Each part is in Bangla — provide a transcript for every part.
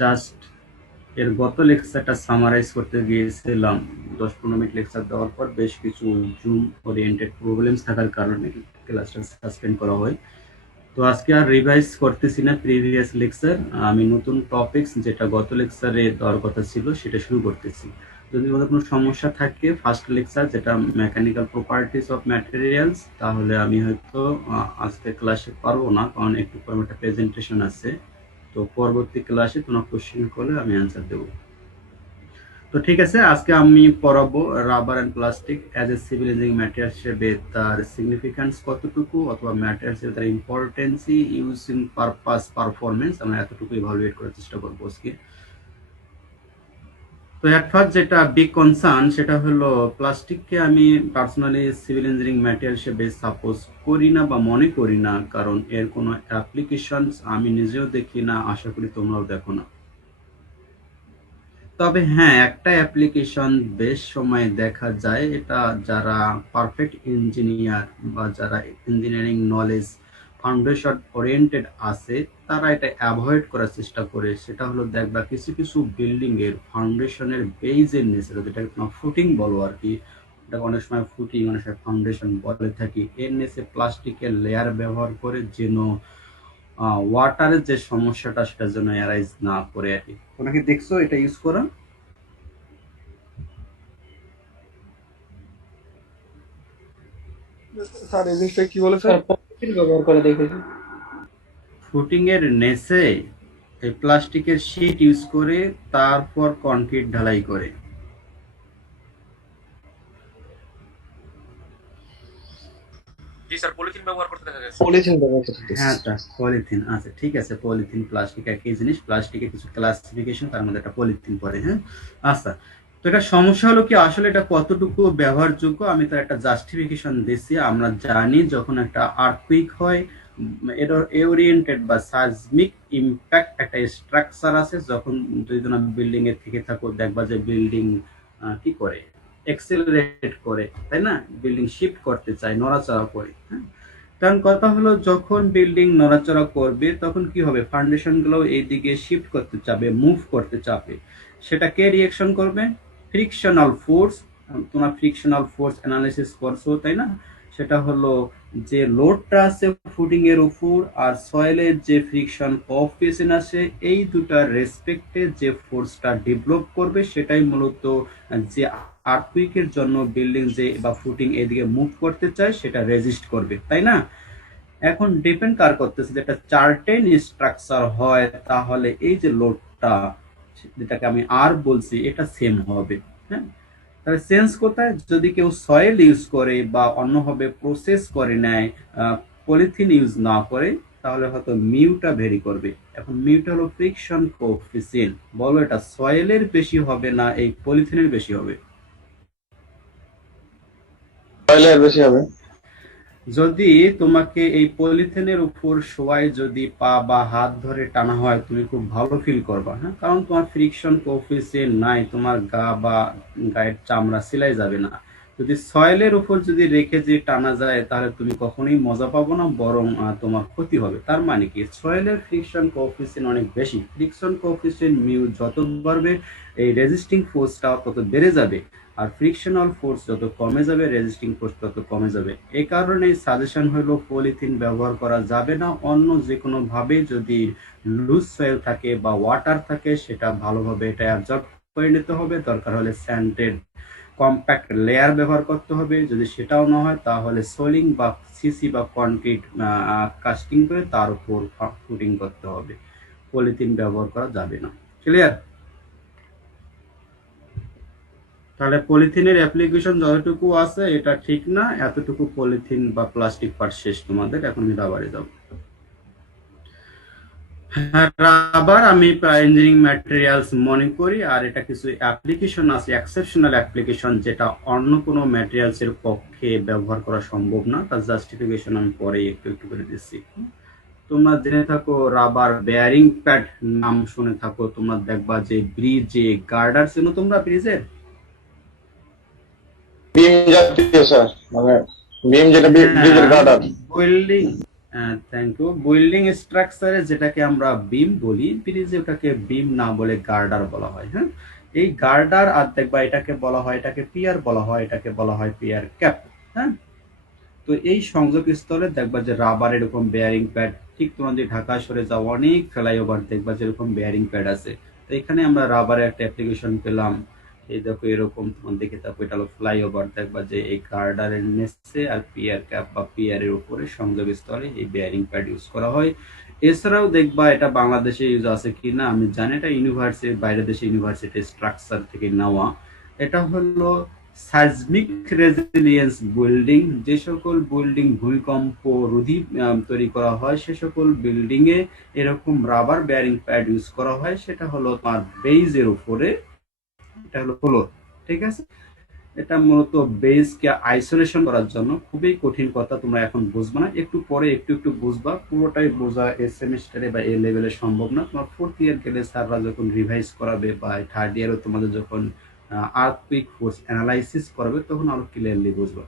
জাস্ট এর গত লেকচারটা সামারাইজ করতে গিয়েছিলাম। 10-15 মিনিট লেকচার দেওয়ার পর বেশ কিছু জুম ওরিয়েন্টেড প্রবলেমস থাকার কারণে ক্লাসটা সাসপেন্ড করা হয়। তো আজকে আর রিভাইজ করতেছি না প্রিভিয়াস লেকচার, আমি নতুন টপিকস যেটা গত লেকচারে দেওয়ার কথা ছিল সেটা শুরু করতেছি। যদি কোনো সমস্যা থাকে ফার্স্ট লেকচার যেটা মেকানিক্যাল প্রপার্টিস অফ ম্যাটেরিয়ালস, তাহলে আমি হয়তো আজকে ক্লাসে পারবো না, কারণ একটু পর একটা প্রেজেন্টেশন আছে। তো পরবর্তী ক্লাসে তোমার কোশ্চেন করলে আমি অ্যান্সার দেবো। তো ঠিক আছে, আজকে আমি পড়াবো rubber and plastic as a civil engineering material হিসেবে তার সিগনিফিকেন্স কতটুকু, অথবা ম্যাটেরিয়াল হিসেবে তার ইম্পর্টেন্সি, ইউজিং পারপাস, পারফরমেন্স, আমরা এতটুকু ইভালুয়েট করার চেষ্টা করবো আজকে। তো অ্যাট ফার্স্ট যেটা বিগ কনসার্ন সেটা হলো প্লাস্টিককে আমি পার্সোনালি সিভিল ইঞ্জিনিয়ারিং ম্যাটেরিয়াল হিসেবে সাপোজ করি না বা মনে করি না, কারণ এর কোনো অ্যাপ্লিকেশনস আমি নিজেও দেখি না, আশা করি তোমরাও দেখো না। তবে হ্যাঁ, একটা অ্যাপ্লিকেশন বেশ সময় দেখা যায়, এটা যারা পারফেক্ট ইঞ্জিনিয়ার বা যারা ইঞ্জিনিয়ারিং নলেজ ফাউন্ডেশন ওরিয়েন্টেড আছে তারা এটা অ্যাভয়েড করার চেষ্টা করে। সেটা হলো দেখবা কিছু কিছু বিল্ডিং এর ফাউন্ডেশনের বেজের নিচে, যেটা ফুটিং বলো আর কি, এটা অনেক সময় ফুটিং অনেক সময় ফাউন্ডেশন বলে থাকি, এর নিচে প্লাস্টিকের লেয়ার ব্যবহার করে যেন ওয়াটারের যে সমস্যাটা সেটা যেন অ্যারাইজ না করে আর কি। তোমরা কি দেখছো এটা ইউজ করা? স্যার এই জিনিসটা কি বলে স্যার? স্যার পলিথিন ব্যবহার করে দেখেছি। ফুটিং এর নেসে এই প্লাস্টিকের শীট ইউজ করে তারপর কনক্রিট ঢালাই করে। জি স্যার, পলিথিন ব্যবহার করতে দেখা গেছে। পলিথিন ব্যবহার করতে হ্যাঁ, দেখছি। পলিথিন আচ্ছা ঠিক আছে, পলিথিন প্লাস্টিক একই জিনিস, প্লাস্টিকের কিছু ক্লাসিফিকেশন তার মধ্যে একটা পলিথিন পড়ে। হ্যাঁ আচ্ছা, তো এটা সমস্যা হলো কি আসলে এটা কতটুকু ব্যবহারযোগ্য, আমি তো একটা জাস্টিফিকেশন দিচ্ছি। আমরা জানি যখন একটা আর্থকুইক হয়, এটা ওরিয়েন্টেড বা সাইজমিক ইম্প্যাক্ট একটা স্ট্রাকচার আছে, যখন যদি তোমরা বিল্ডিং এর থেকে থাকো দেখবা যে বিল্ডিং কি করে, এক্সেলারেট করে, তাই না? বিল্ডিং শিফট করতে চায়, নড়াচড়া করে। হ্যাঁ, কারণ কথা হলো যখন বিল্ডিং নড়াচড়া করবে তখন কি হবে, ফাউন্ডেশন গুলো এইদিকে শিফট করতে চাবে, মুভ করতে চাবে। সেটা কে রিঅ্যাকশন করবে? Frictional force. তোমরা ফ্রিকশনাল ফোর্স অ্যানালাইসিস করছো তাই না? সেটা হলো যে লোডটা আছে ফুটিং এর উপর আর সয়েলের যে ফ্রিকশন কোএফিসিয়েন্ট আছে, এই দুটার রেসপেক্টে যে ফোর্সটা ডেভেলপ করবে সেটাই মূলত যে আর্থকুইকের জন্য বিল্ডিং যে বা ফুটিং এদিকে মুভ করতে চায় সেটা রেজিস্ট করবে, তাই না? এখন ডিপেন্ড কার করতেছে, যেটা চার্টেন স্ট্রাকচার হয় তাহলে এই যে লোডটা যেটাকে আমি আর বলছি এটা সেম হবে। হ্যাঁ, তাহলে সেন্স কোথায়, যদি কেউ সয়েল ইউজ করে বা অন্যভাবে প্রসেস করে নেয়, পলিথিন ইউজ না করে, তাহলে হয়তো মিউটা ভেরি করবে। এখন মিউটা হলো ফ্রিকশন কোএফিসিয়েন্ট, বলো এটা সয়েলের বেশি হবে না এই পলিথিনের বেশি হবে? তাহলে আর বেশি হবে। যদি তোমাকে এই পলিথিনের উপর শোয়ায় যদি পা বা হাত ধরে টানা হয় তুমি খুব ভালো ফিল করবা। হ্যাঁ, কারণ তোমার ফ্রিকশন কোএফিসিয়েন্ট নাই, তোমার গা বা গায়ের চামড়া সিলাই যাবে না। যদি সয়েলের উপর যদি রেখে যে টানা যায় তাহলে তুমি কখনোই মজা পাবো না, বরং তোমার ক্ষতি হবে। তার মানে কি, সয়েলের ফ্রিকশন কোএফিসিয়েন্ট অনেক বেশি, ফ্রিকশন কোএফিসিয়েন্ট মিউ যত বাড়বে এই রেজিস্টিং ফোর্সটা তত বেড়ে যাবে, আর ফ্রিকশনাল ফোর্স যত কমে যাবে রেজিস্টিং ফোর্স তত কমে যাবে। এই কারণে সাজেশন হলো পলিথিন ব্যবহার করা যাবে না। অন্য যে কোনো ভাবে যদি লুজ সয়েল থাকে বা ওয়াটার থাকে সেটা ভালোভাবে এটা অ্যাবজর্ব করে নিতে হবে, দরকার হলে স্যান্ডেড কম্প্যাক্ট লেয়ার ব্যবহার করতে হবে। যদি সেটাও না হয় তাহলে সোলিং বা সিসি বা কনক্রিট কাস্টিং করে তার উপর ফুটিং করতে হবে, পলিথিন ব্যবহার করা যাবে না। ক্লিয়ার? তাহলে পলিথিনের অ্যাপ্লিকেশন যতটুকু আছে এটা ঠিক না, এতটুকু পলিথিন বা প্লাস্টিক পার্ট শেষ তোমাদের। এখন আমি রাবারে যাব। হ্যাঁ, রাবার আমি ইঞ্জিনিয়ারিং ম্যাটেরিয়ালস মনে করি, আর এটা কিছু অ্যাপ্লিকেশন আছে, এক্সেপশনাল অ্যাপ্লিকেশন যেটা অন্য কোনো ম্যাটেরিয়ালস এর পক্ষে ব্যবহার করা সম্ভব না, তার জাস্টিফিকেশন আমি পরে একটু একটু করে দিচ্ছি। তোমরা জেনে থাকো রাবার বেয়ারিং প্যাড নাম শুনে থাকো, তোমরা দেখবা যে ব্রিজে গার্ডার চেনো তোমরা, ব্রিজের বিম জাতীয় স্যার, মানে বিম যেটা ব্রিজের girder. Building thank you. Building স্ট্রাকচারে যেটাকে আমরা বিম বলি, ব্রিজে ওটাকে বিম না বলে গার্ডার বলা হয়। হ্যাঁ, এই গার্ডার আর দেখবা এটাকে বলা হয়, এটাকে পিয়ার বলা হয়, এটাকে বলা হয় পিয়ার ক্যাপ। হ্যাঁ, তো এই সংযোগ স্থলে দেখবা যে রাবার এরকম বেয়ারিং প্যাড, ঠিক তোমার যে ঢাকা সরে যাও অনেক ফ্লাইওভার দেখবা যেরকম বেয়ারিং প্যাড আছে। তো এখানে আমরা রাবারের একটা অ্যাপ্লিকেশন পেলাম। এই দেখো এরকম তোমার দেখে থাকো, এটা হলো ফ্লাইওভার। দেখবা যে এই গার্ডারের নিচে আর পিয়ার ক্যাপ বা পিয়ারের উপরে সংযোগ স্থলে এই বেয়ারিং প্যাড ইউজ করা হয়। এছাড়াও দেখবা এটা বাংলাদেশে ইউজ আছে কিনা আমি জানি, এটা ইউনিভার্সিটি, বাইরে দেশে ইউনিভার্সিটি স্ট্রাকচার থেকে নেওয়া। এটা হলো সাইজমিক রেজিলিয়েন্স বিল্ডিং। যে সকল বিল্ডিং ভূমিকম্প রোধী তৈরি করা হয়, সে সকল বিল্ডিং এ এরকম রাবার বেয়ারিং প্যাড ইউজ করা হয়। সেটা হলো তোমার বেইজের উপরে, এটা হলো ফ্লোর। ঠিক আছে, এটা মূলত বেসকে আইসোলেশন করার জন্য। খুবই কঠিন কথা, তোমরা এখন বুঝবা না, একটু পরে একটু একটু বুঝবা। পুরোটাই বোঝা এই সেমিস্টারে বা এই লেভেলে সম্ভব না। তোমার ফোর্থ ইয়ার গেলে স্যাররা যখন রিভাইজ করাবে বা থার্ড ইয়ারে তোমাদের যখন আর্থকুইক ফোর্স অ্যানালাইসিস করাবে তখন আরো ক্লিয়ারলি বুঝবা।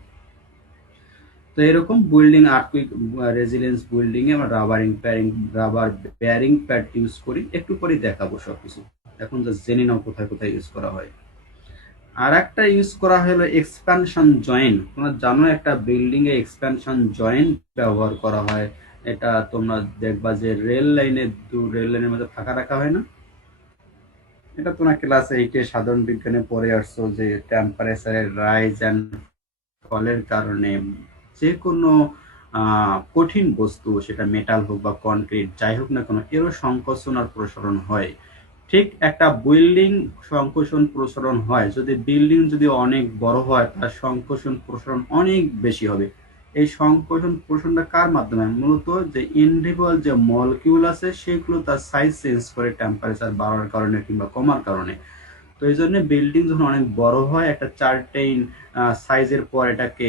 তো এরকম বিল্ডিং আর্থকুইক রেজিলিয়েন্স বিল্ডিং এ আমরা রাবার বেয়ারিং প্যাড ইউজ করি। একটু পরে দেখাবো সবকিছু, এখন জাস্ট জেনে নাও কোথায় কোথায় ইউজ করা হয়। আর একটা ইউজ করা হলো এক্সপ্যানশন জয়েন্ট। তোমরা জানো একটা বিল্ডিং এ এক্সপ্যানশন জয়েন্ট ব্যবহার করা হয়। এটা তোমরা দেখবা যে রেল লাইনের মধ্যে ফাঁকা রাখা হয় না? এটা তোমরা ক্লাস 8 এ সাধারণ বিজ্ঞানে পড়ে আসছো যে টেম্পারেচারের রাইজ এন্ড ফলের কারণে যে কোনো কঠিন বস্তু, সেটা মেটাল হোক বা কনক্রিট যাই হোক না কেন, এরও সংকোচন আর প্রসারণ হয়। ঠিক একটা বিল্ডিং সংকোচন প্রসারণ হয়, যদি বিল্ডিং যদি অনেক বড় হয় তার সংকোচন প্রসারণ অনেক বেশি হবে। এই সংকোচন প্রসারণটা কার মাধ্যমে? মূলত যে ইন্ডিভিজুয়াল যে মলিকিউল আছে সেগুলো তার সাইজ চেঞ্জ করে টেম্পারেচার বাড়ার কারণে কিংবা কমার কারণে। তো এই জন্য বিল্ডিং যখন অনেক বড় হয় একটা চার্টেইন সাইজের পর এটাকে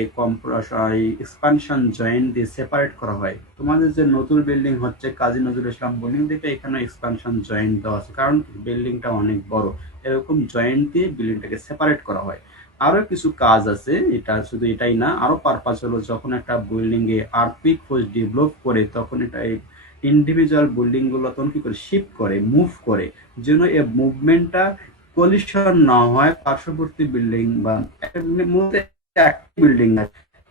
এক্সপানশন জয়েন্ট দিয়ে সেপারেট করা হয়। তোমাদের যে নতুন বিল্ডিং হচ্ছে কাজী নজরুল ইসলাম বিল্ডিং, দেখে এখানে এক্সপানশন জয়েন্ট দেওয়া আছে, কারণ বিল্ডিংটা অনেক বড়। এরকম জয়েন্ট দিয়ে বিল্ডিংটাকে সেপারেট করা হয়। আরো কিছু কাজ আছে, এটা শুধু এটাই না, আরো পারপাস হলো যখন একটা বিল্ডিং এ আর্থকুইক ফোর্স ডেভেলপ করে তখন এটা ইন্ডিভিজুয়াল বিল্ডিং গুলো তখন কি করে শিফট করে, মুভ করে, যেন এই মুভমেন্টটা কলিশন না হয় পার্শ্ববর্তী বিল্ডিং বা বিল্ডিং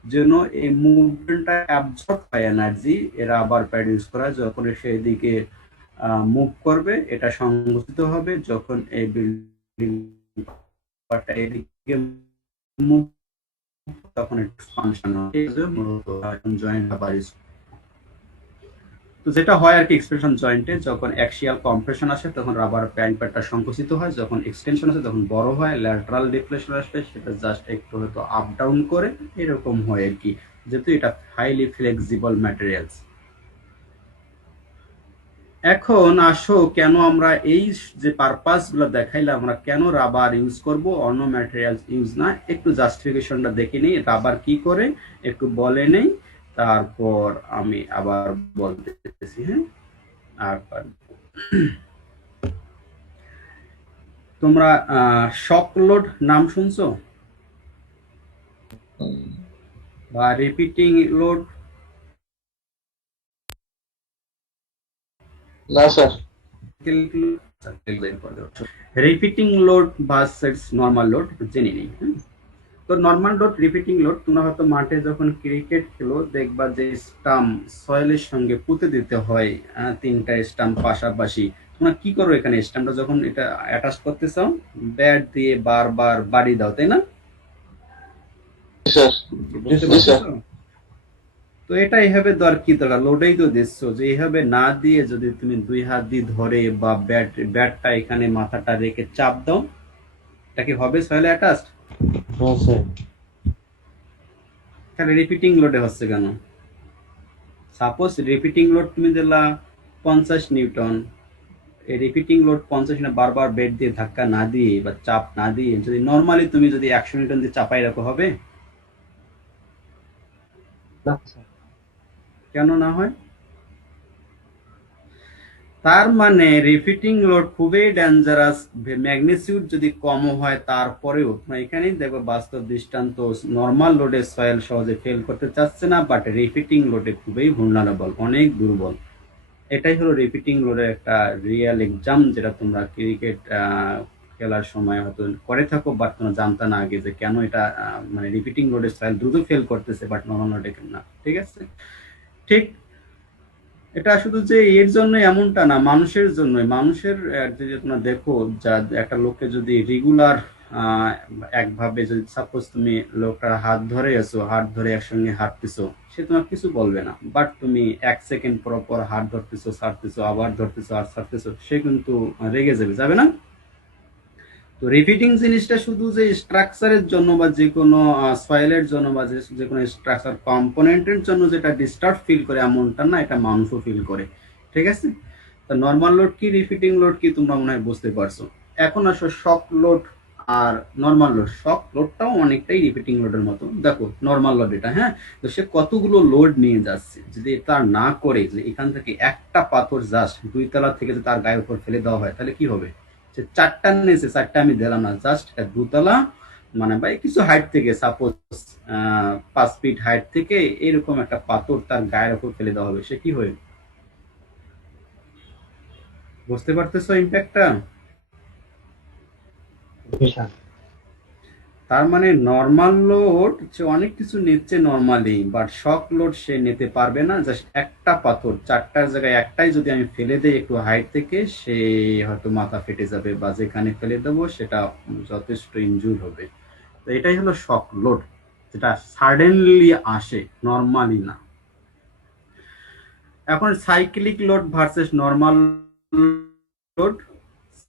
যেন এই মুভমেন্টটা অ্যাবজর্ব হয় এনার্জি, এরা আবার প্যাড ইউজ করা যখন সেই দিকে মুভ করবে এটা সংঘটিত হবে। যখন এই বিল্ডিং এদিকে মুভ তখন এক্সপানশন হবে, মূলত জয়েন্ট আবার তো যেটা হয় আর কি এক্সপ্রেশন জয়েন্টে, যখন অ্যাক্সিয়াল কম্প্রেশন আসে তখন রাবার প্যাডটা সংকুচিত হয়, যখন এক্সটেনশন আসে তখন বড় হয়, ল্যাটারাল ডিফ্লেকশন আসলে সেটা জাস্ট একটু হয়তো আপ ডাউন করে, এরকম হয় আর কি, যেহেতু এটা হাইলি ফ্লেক্সিবল ম্যাটেরিয়ালস। এখন আসো কেন আমরা এই যে পারপাস গুলো দেখাইলাম, আমরা কেন রাবার ইউজ করব, অন্য ম্যাটেরিয়ালস ইউজ না, একটু জাস্টিফিকেশনটা দেখে নিই। রাবার কি করে একটু বলে নেই, তারপর আমি আবার বলতেছি। হ্যাঁ, আর তোমরা শক লোড নাম শুনছো বা রিপিটিং লোড? না sir. Repeating load versus normal load জেনে নিই। তো নর্মাল লোড, রিপিটিং লোড, তোমরা হয়তো মাঠে যখন ক্রিকেট খেলো দেখবা যে স্টাম্প সয়েলের সঙ্গে পুঁতে দিতে হয়, 3টা স্টাম্প পাশাপাশি। তোমরা কি করো এখানে, স্টাম্পটা যখন এটা অ্যাটাচ করতে চাও ব্যাট দিয়ে বারবার বাড়ি দাও, তাই না? স্যার। বুঝতে জি স্যার। পারছো? তো এটা এইভাবে দেওয়ার কি দরকার, লোডেই তো দিচ্ছ, যে এইভাবে না দিয়ে যদি তুমি 2 হাত দিয়ে ধরে বা ব্যাটটা এখানে মাথাটা রেখে চাপ দাও, এটা কি হবে সয়েলে অ্যাটাচড? হ্যাঁ স্যার। তাহলে রিপিটিং লোডে হচ্ছে কেন? সাপোজ রিপিটিং লোড তুমি দিলা 50 নিউটন, এই রিপিটিং লোড 50 বারবার বেড দিয়ে ধাক্কা না দিয়ে বা চাপ না দিয়ে যদি নর্মালি তুমি যদি 100 নিউটন দিয়ে চাপাই রাখো, হবে? কেন না হয়? তার মানে রিপিটিং লোড খুবই ডেঞ্জারাস। ম্যাগনিটিউড যদি কম হয় তারপরেও তোমরা এখানেই দেখো বাস্তব দৃষ্টান্ত, নর্মাল লোডে সয়েল সহজে ফেল করতে চাচ্ছে না, বাট রিপিটিং লোডে খুবই vulnerable, অনেক দুর্বল। এটাই হলো রিপিটিং লোডের একটা রিয়েল এক্সাম, যেটা তোমরা ক্রিকেট খেলার সময় হয়তো করে থাকো, বাট তোমরা জানতা না আগে যে কেন এটা মানে রিপিটিং লোডের সয়েল দ্রুত ফেল করতেছে, বাট নর্মাল লোডে না। ঠিক আছে, ঠিক। এটা শুধু যে এর জন্য এমনটা না, মানুষের জন্যই। মানুষের যদি তোমরা দেখো, যা একটা লোককে যদি রেগুলার একভাবে যদি সাপোজ তুমি লোকটার হাত ধরে আছো, হাত ধরে একসঙ্গে হাঁটতেছো, সে তোমার কিছু বলবে না, বাট তুমি 1 সেকেন্ড পর পর হাত ধরতেছো, ছাড়তেছো, আবার ধরতেছো আর ছাড়তেছো, সে কিন্তু রেগে যাবে, যাবে না? তো রিপিটিং জিনিসটা শুধু যে স্ট্রাকচারের জন্য বা যে কোনো সয়েলের জন্য বা যে কোনো স্ট্রাকচার কম্পোনেন্টের জন্য যেটা ডিস্টার্ব ফিল করে এমনটা না, এটা মানুষও ফিল করে। ঠিক আছে, তো নর্মাল লোড কি, রিপিটিং লোড কি, তোমরা মনে হয় বুঝতে পারছো। এখন আসো শক লোড আর নর্মাল লোড। শক লোডটাও অনেকটাই রিপিটিং লোডের মতো। দেখো নর্মাল লোড এটা, হ্যাঁ, তো সে কতগুলো লোড নিয়ে যাচ্ছে, যদি তার না করে যে এখান থেকে একটা পাথর জাস্ট 2 তলা থেকে যদি তার গায়ের উপর ফেলে দেওয়া হয়, তাহলে কি হবে? যে 4টা নিয়েছে, 4টা আমি দিলাম না, জাস্ট 2 তলা মানে ভাই কিছু হাইট থেকে, সাপোজ 5 ফিট হাইট থেকে এরকম একটা পাথর তার গায়ের উপর ফেলে দেওয়া হবে, সে কি হবে? বুঝতে পারতেছো ইম্প্যাক্টটা? জি স্যার। তার মানে নর্মাল লোড সে অনেক কিছু নিচ্ছে নর্মালি, বাট শক লোড সে নিতে পারবে না। জাস্ট একটা পাথর 4টার জায়গায় একটাই যদি আমি ফেলে দেই একটু হাইট থেকে, সে হয়তো মাথা ফেটে যাবে, বা যেখানে ফেলে দেবো সেটা যথেষ্ট ইনজুর হবে। তো এটাই হলো শক লোড, যেটা সাডেনলি আসে, নর্মালি না। এখন cyclic load versus normal load.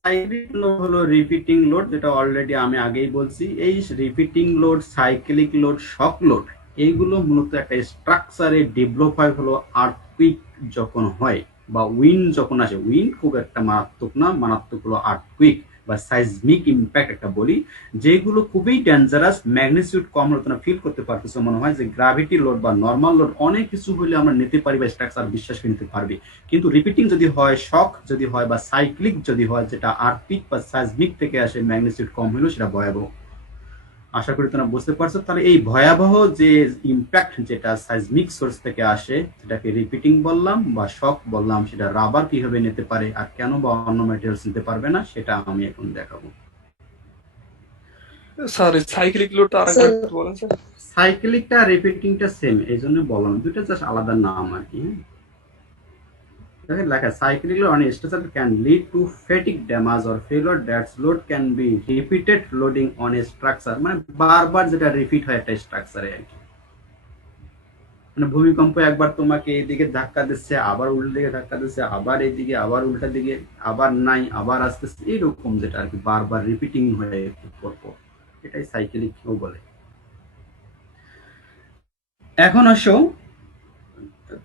Cyclic load হলো রিপিটিং লোড, যেটা অলরেডি আমি আগেই বলছি। এই রিপিটিং লোড, সাইক্লিক লোড, শক লোড, এইগুলো মূলত একটা স্ট্রাকচারে ডেভেলপ হয় হলো আর্থকুইক যখন হয়, বা উইন্ড যখন আসে। উইন্ড খুব একটা মারাত্মক না, মারাত্মক হলো আর্থকুইক বা সাইজমিক ইম্প্যাক্ট একটা বলি, যেগুলো খুবই ডেঞ্জারাস। ম্যাগনিটিউড কম হলে তোমরা ফিল করতে পারতেছো মনে হয় যে গ্র্যাভিটি লোড বা নর্মাল লোড অনেক কিছু হলে আমরা নিতে পারি বা স্ট্রাকচার বিশ্বাস করে নিতে পারবে। কিন্তু রিপিটিং যদি হয়, শক যদি হয়, বা সাইক্লিক যদি হয়, যেটা আর্থিক বা সাইজমিক থেকে আসে, ম্যাগনিটিউড কম হলেও সেটা ভয়াবহ। আশা করি তোমরা বুঝতে পারছো। তাহলে এই ভয়াবহ যে ইম্প্যাক্ট যেটা সাইজমিক সোর্স থেকে আসে, সেটাকে রিপিটিং বললাম বা শক বললাম, সেটা রাবার কিভাবে নিতে পারে আর কেন বা অন্য ম্যাটেরিয়ালস নিতে পারবে না, সেটা আমি এখন দেখাবো। স্যার সাইক্লিক লোডটা আরেকবার একটু বলেন স্যার। সাইক্লিকটা রিপিটিংটা সেম, এই জন্য বললাম, দুটো জাস্ট আলাদা নাম আর কি। দেখেন লেখা, cyclic load on a structure can lead to fatigue damage or failure. That load can be repeated loading on a structure, মানে বারবার যেটা রিপিট হয় একটা স্ট্রাকচারে আর কি। মানে ভূমিকম্প একবার তোমাকে এইদিকে ধাক্কা দিচ্ছে, আবার উল্টো দিকে ধাক্কা দিচ্ছে, আবার এইদিকে, আবার উল্টা দিকে, আবার নাই, আবার আসতেছে, এইরকম যেটা আর কি বারবার রিপিটিং হয়ে পরপর, এটাই সাইক্লিক কেউ বলে। এখন আসো,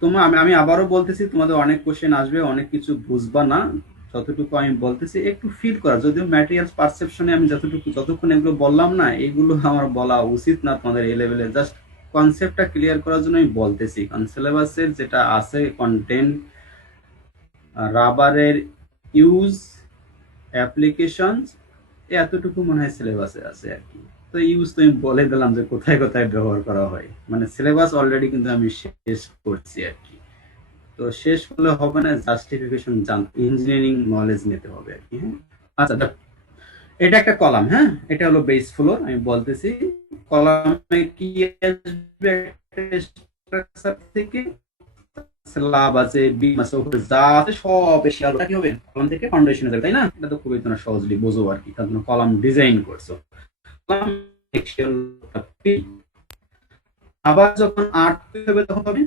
তোমার আমি আমি আবারও বলতেছি, তোমাদের অনেক কোশ্চেন আসবে, অনেক কিছু বুঝবা না। যতটুকু আমি বলতেছি একটু ফিল করা, যদিও ম্যাটেরিয়ালস পারসেপশনে আমি যতক্ষণ এগুলো বললাম না, এগুলো আমার বলা উচিত না তোমাদের এই লেভেলে। জাস্ট কনসেপ্টটা ক্লিয়ার করার জন্য আমি বলতেছি, কারণ সিলেবাসের যেটা আছে কন্টেন্ট, রাবারের ইউজ, অ্যাপ্লিকেশন, এতটুকু মনে হয় সিলেবাসে আছে আর কি। তো ইউজ তো আমি বলে দিলাম যে কোথায় কোথায় ব্যবহার করা হয়, মানে সিলেবাস অলরেডি কিন্তু আমি শেষ করছি আর কি। তো শেষ হলে হবে না, জাস্টিফিকেশন ইঞ্জিনিয়ারিং নলেজ নিতে হবে আর কি। হ্যাঁ, আচ্ছা দেখ, এটা একটা কলাম, হ্যাঁ, এটা হলো বেস ফ্লোর। আমি বলতেছি কলামে কি আসবে, স্ট্রাকচার থেকে স্ল্যাব আছে, বিম আছে, উপরে যা আছে সব এসে কি হবে, কলাম থেকে ফাউন্ডেশনে যাবে, তাই না? এটা তো খুবই তোমরা সহজলি বোঝো আর কি, কারণ তোমরা কলাম ডিজাইন করছো। কলাম আবার যখন আর্ট হবে তখন হবে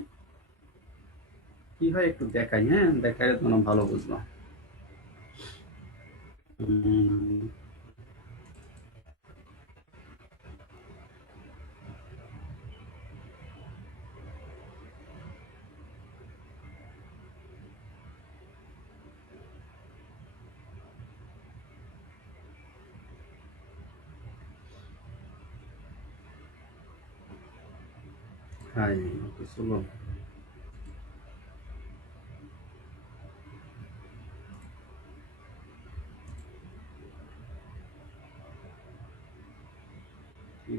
কি হয়, একটু দেখাই, হ্যাঁ, দেখাইলে তোমরা ভালো বুঝবা। হাই, চলো।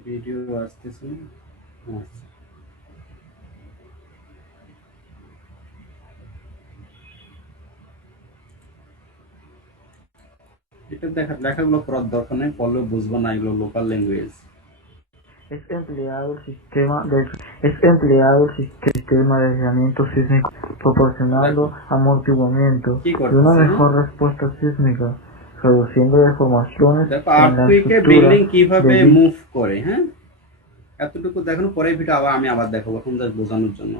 ভিডিও আসতেছে না? আচ্ছা। এটা লেখাগুলো পড়ার দরকার নেই, পড়লেও বুঝবো না, এগুলো local language. Es empleado el sistema es empleado el sistema de aislamiento sísmico, proporcionando amortiguamiento কি y una করতেছে? mejor respuesta sísmica, reduciendo deformaciones দেখো en la আর্থকুইকে estructura বিল্ডিং কিভাবে del মুভ করে, হ্যাঁ এতটুকু দেখানো, পরে ভিডিও আমি আবার দেখাবো, এখন জাস্ট বোঝানোর জন্য।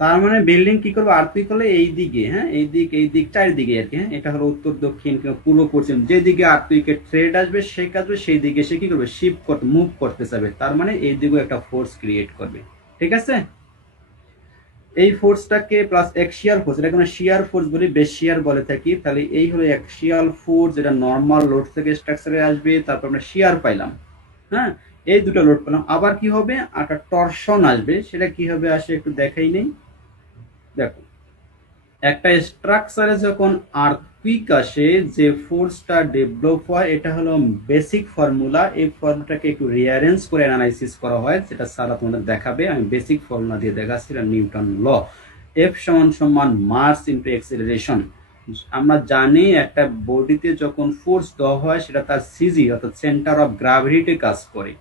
তার মানে বিল্ডিং কি করবে, আর্থকুইক হলে এই দিকে, হ্যাঁ এই দিক চারিদিকে আর কি, হ্যাঁ এটা হলো উত্তর দক্ষিণ কিংবা পূর্ব পশ্চিম, যেদিকে আর্থকুইকের থ্রেড আসবে সেই কাজবে সেই দিকে সে কি করবে, শিফট করতে মুভ করতে চাবে, তার মানে এই দিকেও একটা ফোর্স ক্রিয়েট করবে। ঠিক আছে, এই ফোর্সটাকে প্লাস অ্যাক্সিয়াল ফোর্স, এটা কোনো শিয়ার ফোর্স বলি, বেশিয়ার বলে থাকি, তাহলে এই হলো অ্যাক্সিয়াল ফোর্স, যেটা নর্মাল লোড থেকে স্ট্রাকচারে আসবে, তারপর আমরা শিয়ার পাইলাম। হ্যাঁ, এই দুটো লোড পেলাম, আবার কি হবে, একটা টরশন আসবে, সেটা কিভাবে আসে একটু দেখাই নেই। দেখো একটা স্ট্রাকচারে যখন আর্থকুইক আসে, যে ফোর্সটা ডেভেলপ হয়, এটা হলো বেসিক ফর্মুলা। এই ফর্মুলাটাকে একটু রিঅ্যারেঞ্জ করে অ্যানালাইসিস করা হয়, যেটা সারা তোমাদের দেখাবে, আমি বেসিক ফর্মুলা দিয়ে দেখাচ্ছি, নিউটন ল। এফ সমান সমান মাস ইনটু এক্সেলারেশন। আমরা জানি একটা বডিতে যখন ফোর্স দেওয়া হয়, সেটা তার সিজি অর্থাৎ সেন্টার অফ গ্র্যাভিটিতে কাজ করে।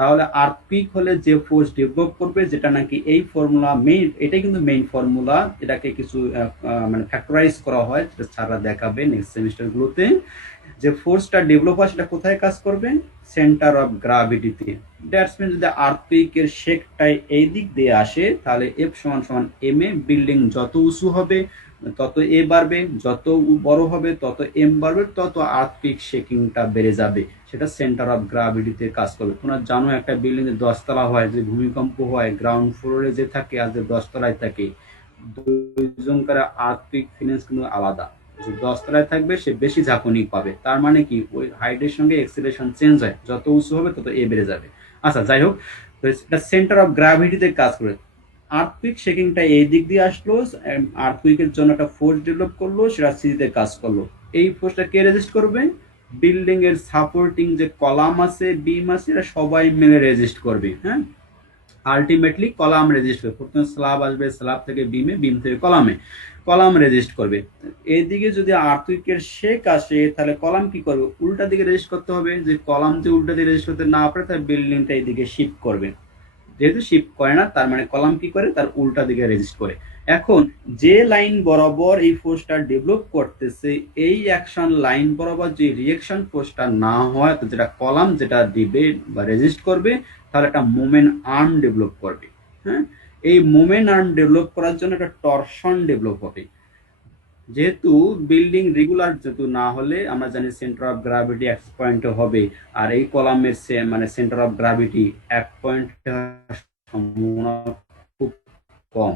তাহলে আর্থকুইক হলে যে ফোর্স ডেভেলপ করবে, যেটা নাকি এই ফর্মুলা মেইন, এটাই কিন্তু মেইন ফর্মুলা, এটাকে কিছু মানে ফ্যাক্টরাইজ করা হয়, যেটা ছাড়া দেখাবে নেক্সট সেমিস্টার গুলোতে। যে ফোর্সটা ডেভেলপ হয় সেটা কোথায় কাজ করবে, সেন্টার অফ গ্র্যাভিটিতে। দ্যাটস মিন যদি আর্থকুইকের শেকটাই এই দিক দিয়ে আসে, তাহলে এফ সমান সমান এম এ। বিল্ডিং যত উঁচু হবে তত এ বাড়বে, যত বড় হবে তত এম বাড়বে, তত আর্থকুইক শেকিংটা বেড়ে যাবে, সেটা সেন্টার অফ গ্র্যাভিটিতে কাজ করবে। তোমরা জানো একটা বিল্ডিং এর 10 তলা হয়, যে ভূমিকম্প হয় গ্রাউন্ড ফ্লোরে যে থাকে আর যে 10 তলায় থাকে, দুইজনকার আর্থকুইক ফিনান্স কিন্তু আলাদা। যে 10 তলায় থাকবে সে বেশি ঝাঁকুনি পাবে, তার মানে কি ওই হাইটের সঙ্গে এক্সেলারেশন চেঞ্জ হয়, যত উঁচু হবে তত এ বেড়ে যাবে। আচ্ছা যাই হোক, তো এটা সেন্টার অফ গ্র্যাভিটিতে কাজ করে। আর্থকুইক শেকিংটা এই দিক দিয়ে আসলো, আর্থকুইকের জন্য একটা ফোর্স ডেভেলপ করলো, সেটা সিজিতে কাজ করলো। এই ফোর্সটা কে রেজিস্ট করবে, বিল্ডিং এর সাপোর্টিং যে কলাম আছে, বিম আছে, এরা সবাই মিলে রেজিস্ট করবে। হ্যাঁ, আলটিমেটলি কলাম রেজিস্ট করবে, প্রথমে স্ল্যাব আসবে, স্ল্যাব থেকে বিমে, বিম থেকে কলামে, কলাম রেজিস্ট করবে। এইদিকে যদি আর্থকুইকের শেক আসে, তাহলে কলাম কি করবে, উল্টা দিকে রেজিস্ট করতে হবে। যে কলাম যে উল্টা দিকে রেজিস্ট করতে না পারে, তাহলে বিল্ডিংটা এইদিকে শিফট করবে। যেহেতু শিফট করে না, তার মানে কলাম কি করে, তার উল্টা দিকে রেজিস্ট করে। এখন যে লাইন বরাবর এই ফোর্সটা ডেভেলপ করতেছে, এই অ্যাকশন লাইন বরাবর যে রিঅ্যাকশন ফোর্সটা না হয়, তো যেটা কলাম যেটা দিবে বা রেজিস্ট করবে, তাহলে একটা মোমেন্ট আর্ম ডেভেলপ করবে। হ্যাঁ, এই মোমেন্ট আর্ম ডেভেলপ করার জন্য একটা টরশন ডেভেলপ হবে। যেহেতু বিল্ডিং রেগুলার যেহেতু না হলে, আমরা জানি সেন্টার অফ গ্র্যাভিটি এক পয়েন্টে হবে, আর এই কলামের মানে সেন্টার অফ গ্র্যাভিটি এক পয়েন্টে সম্ভাবনা খুব কম।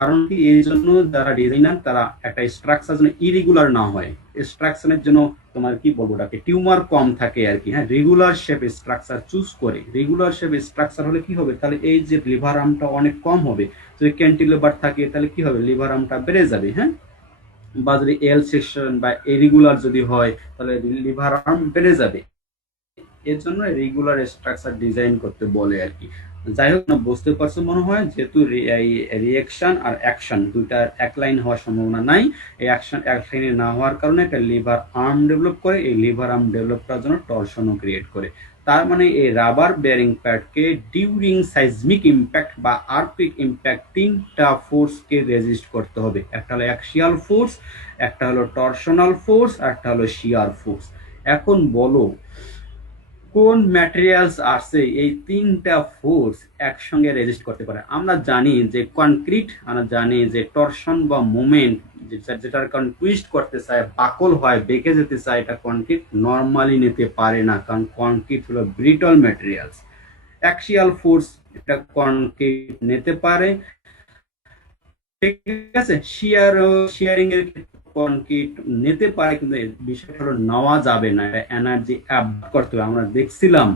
কারণ কি, এই জন্য যারা ডিজাইনার তারা একটা স্ট্রাকচার যেন ইরেগুলার না হয়, স্ট্রাকচারের জন্য তোমার কি বলবো, ওটাকে টিউমার কম থাকে আর কি। হ্যাঁ, রেগুলার শেপ স্ট্রাকচার চুজ করে। রেগুলার শেপ স্ট্রাকচার হলে কি হবে, তাহলে এই যে লিভার আর্মটা অনেক কম হবে। যদি ক্যান্টিলিভার থাকে তাহলে কি হবে, লিভার আর্মটা বেড়ে যাবে। হ্যাঁ, বা যদি এল সেকশন বা ইরেগুলার যদি হয়, তাহলে লিভার আর্ম বেড়ে যাবে। এর জন্য রেগুলার স্ট্রাকচার ডিজাইন করতে বলে আর কি। যাই হোক, না বুঝতে পারছো মনে হয়, যেহেতু রিঅ্যাকশন আর অ্যাকশন দুইটা এক লাইন হওয়ার সম্ভাবনা নাই, এই অ্যাকশন এক লাইনে না হওয়ার কারণে একটা লিভার আর্ম ডেভেলপ করে, এই লিভার আর্ম ডেভেলপ করার জন্য টরশনও ক্রিয়েট করে। তার মানে এই রাবার বেয়ারিং প্যাডকে ডিউরিং সাইজমিক ইম্প্যাক্ট বা আর্থকুইক ইম্প্যাক্ট তিনটা ফোর্সকে রেজিস্ট করতে হবে। একটা হলো অ্যাক্সিয়াল ফোর্স, একটা হলো টরশনাল ফোর্স, আর একটা হলো শিয়ার ফোর্স। এখন বলো কোন ম্যাটেরিয়ালস আছে এই তিনটা ফোর্স একসঙ্গে রেজিস্ট করতে পারে। আমরা জানি যে কনক্রিট, আমরা জানি যে টরশন বা মুভমেন্ট যেটার কারণ টুইস্ট করতে চায়, বাকল হয়, বেঁকে যেতে চায়, এটা কনক্রিট নর্মালি নিতে পারে না, কারণ কনক্রিট হলো ব্রিটল ম্যাটেরিয়ালস। অ্যাক্সিয়াল ফোর্স এটা কনক্রিট নিতে পারে, ঠিক আছে। শিয়ারিং এর কনক্রিট নিতে পারে, কিন্তু বিষয়টা হলো নেওয়া যাবে না, এটা এনার্জি অ্যাবজর্ব করতে হবে। আমরা দেখছিলাম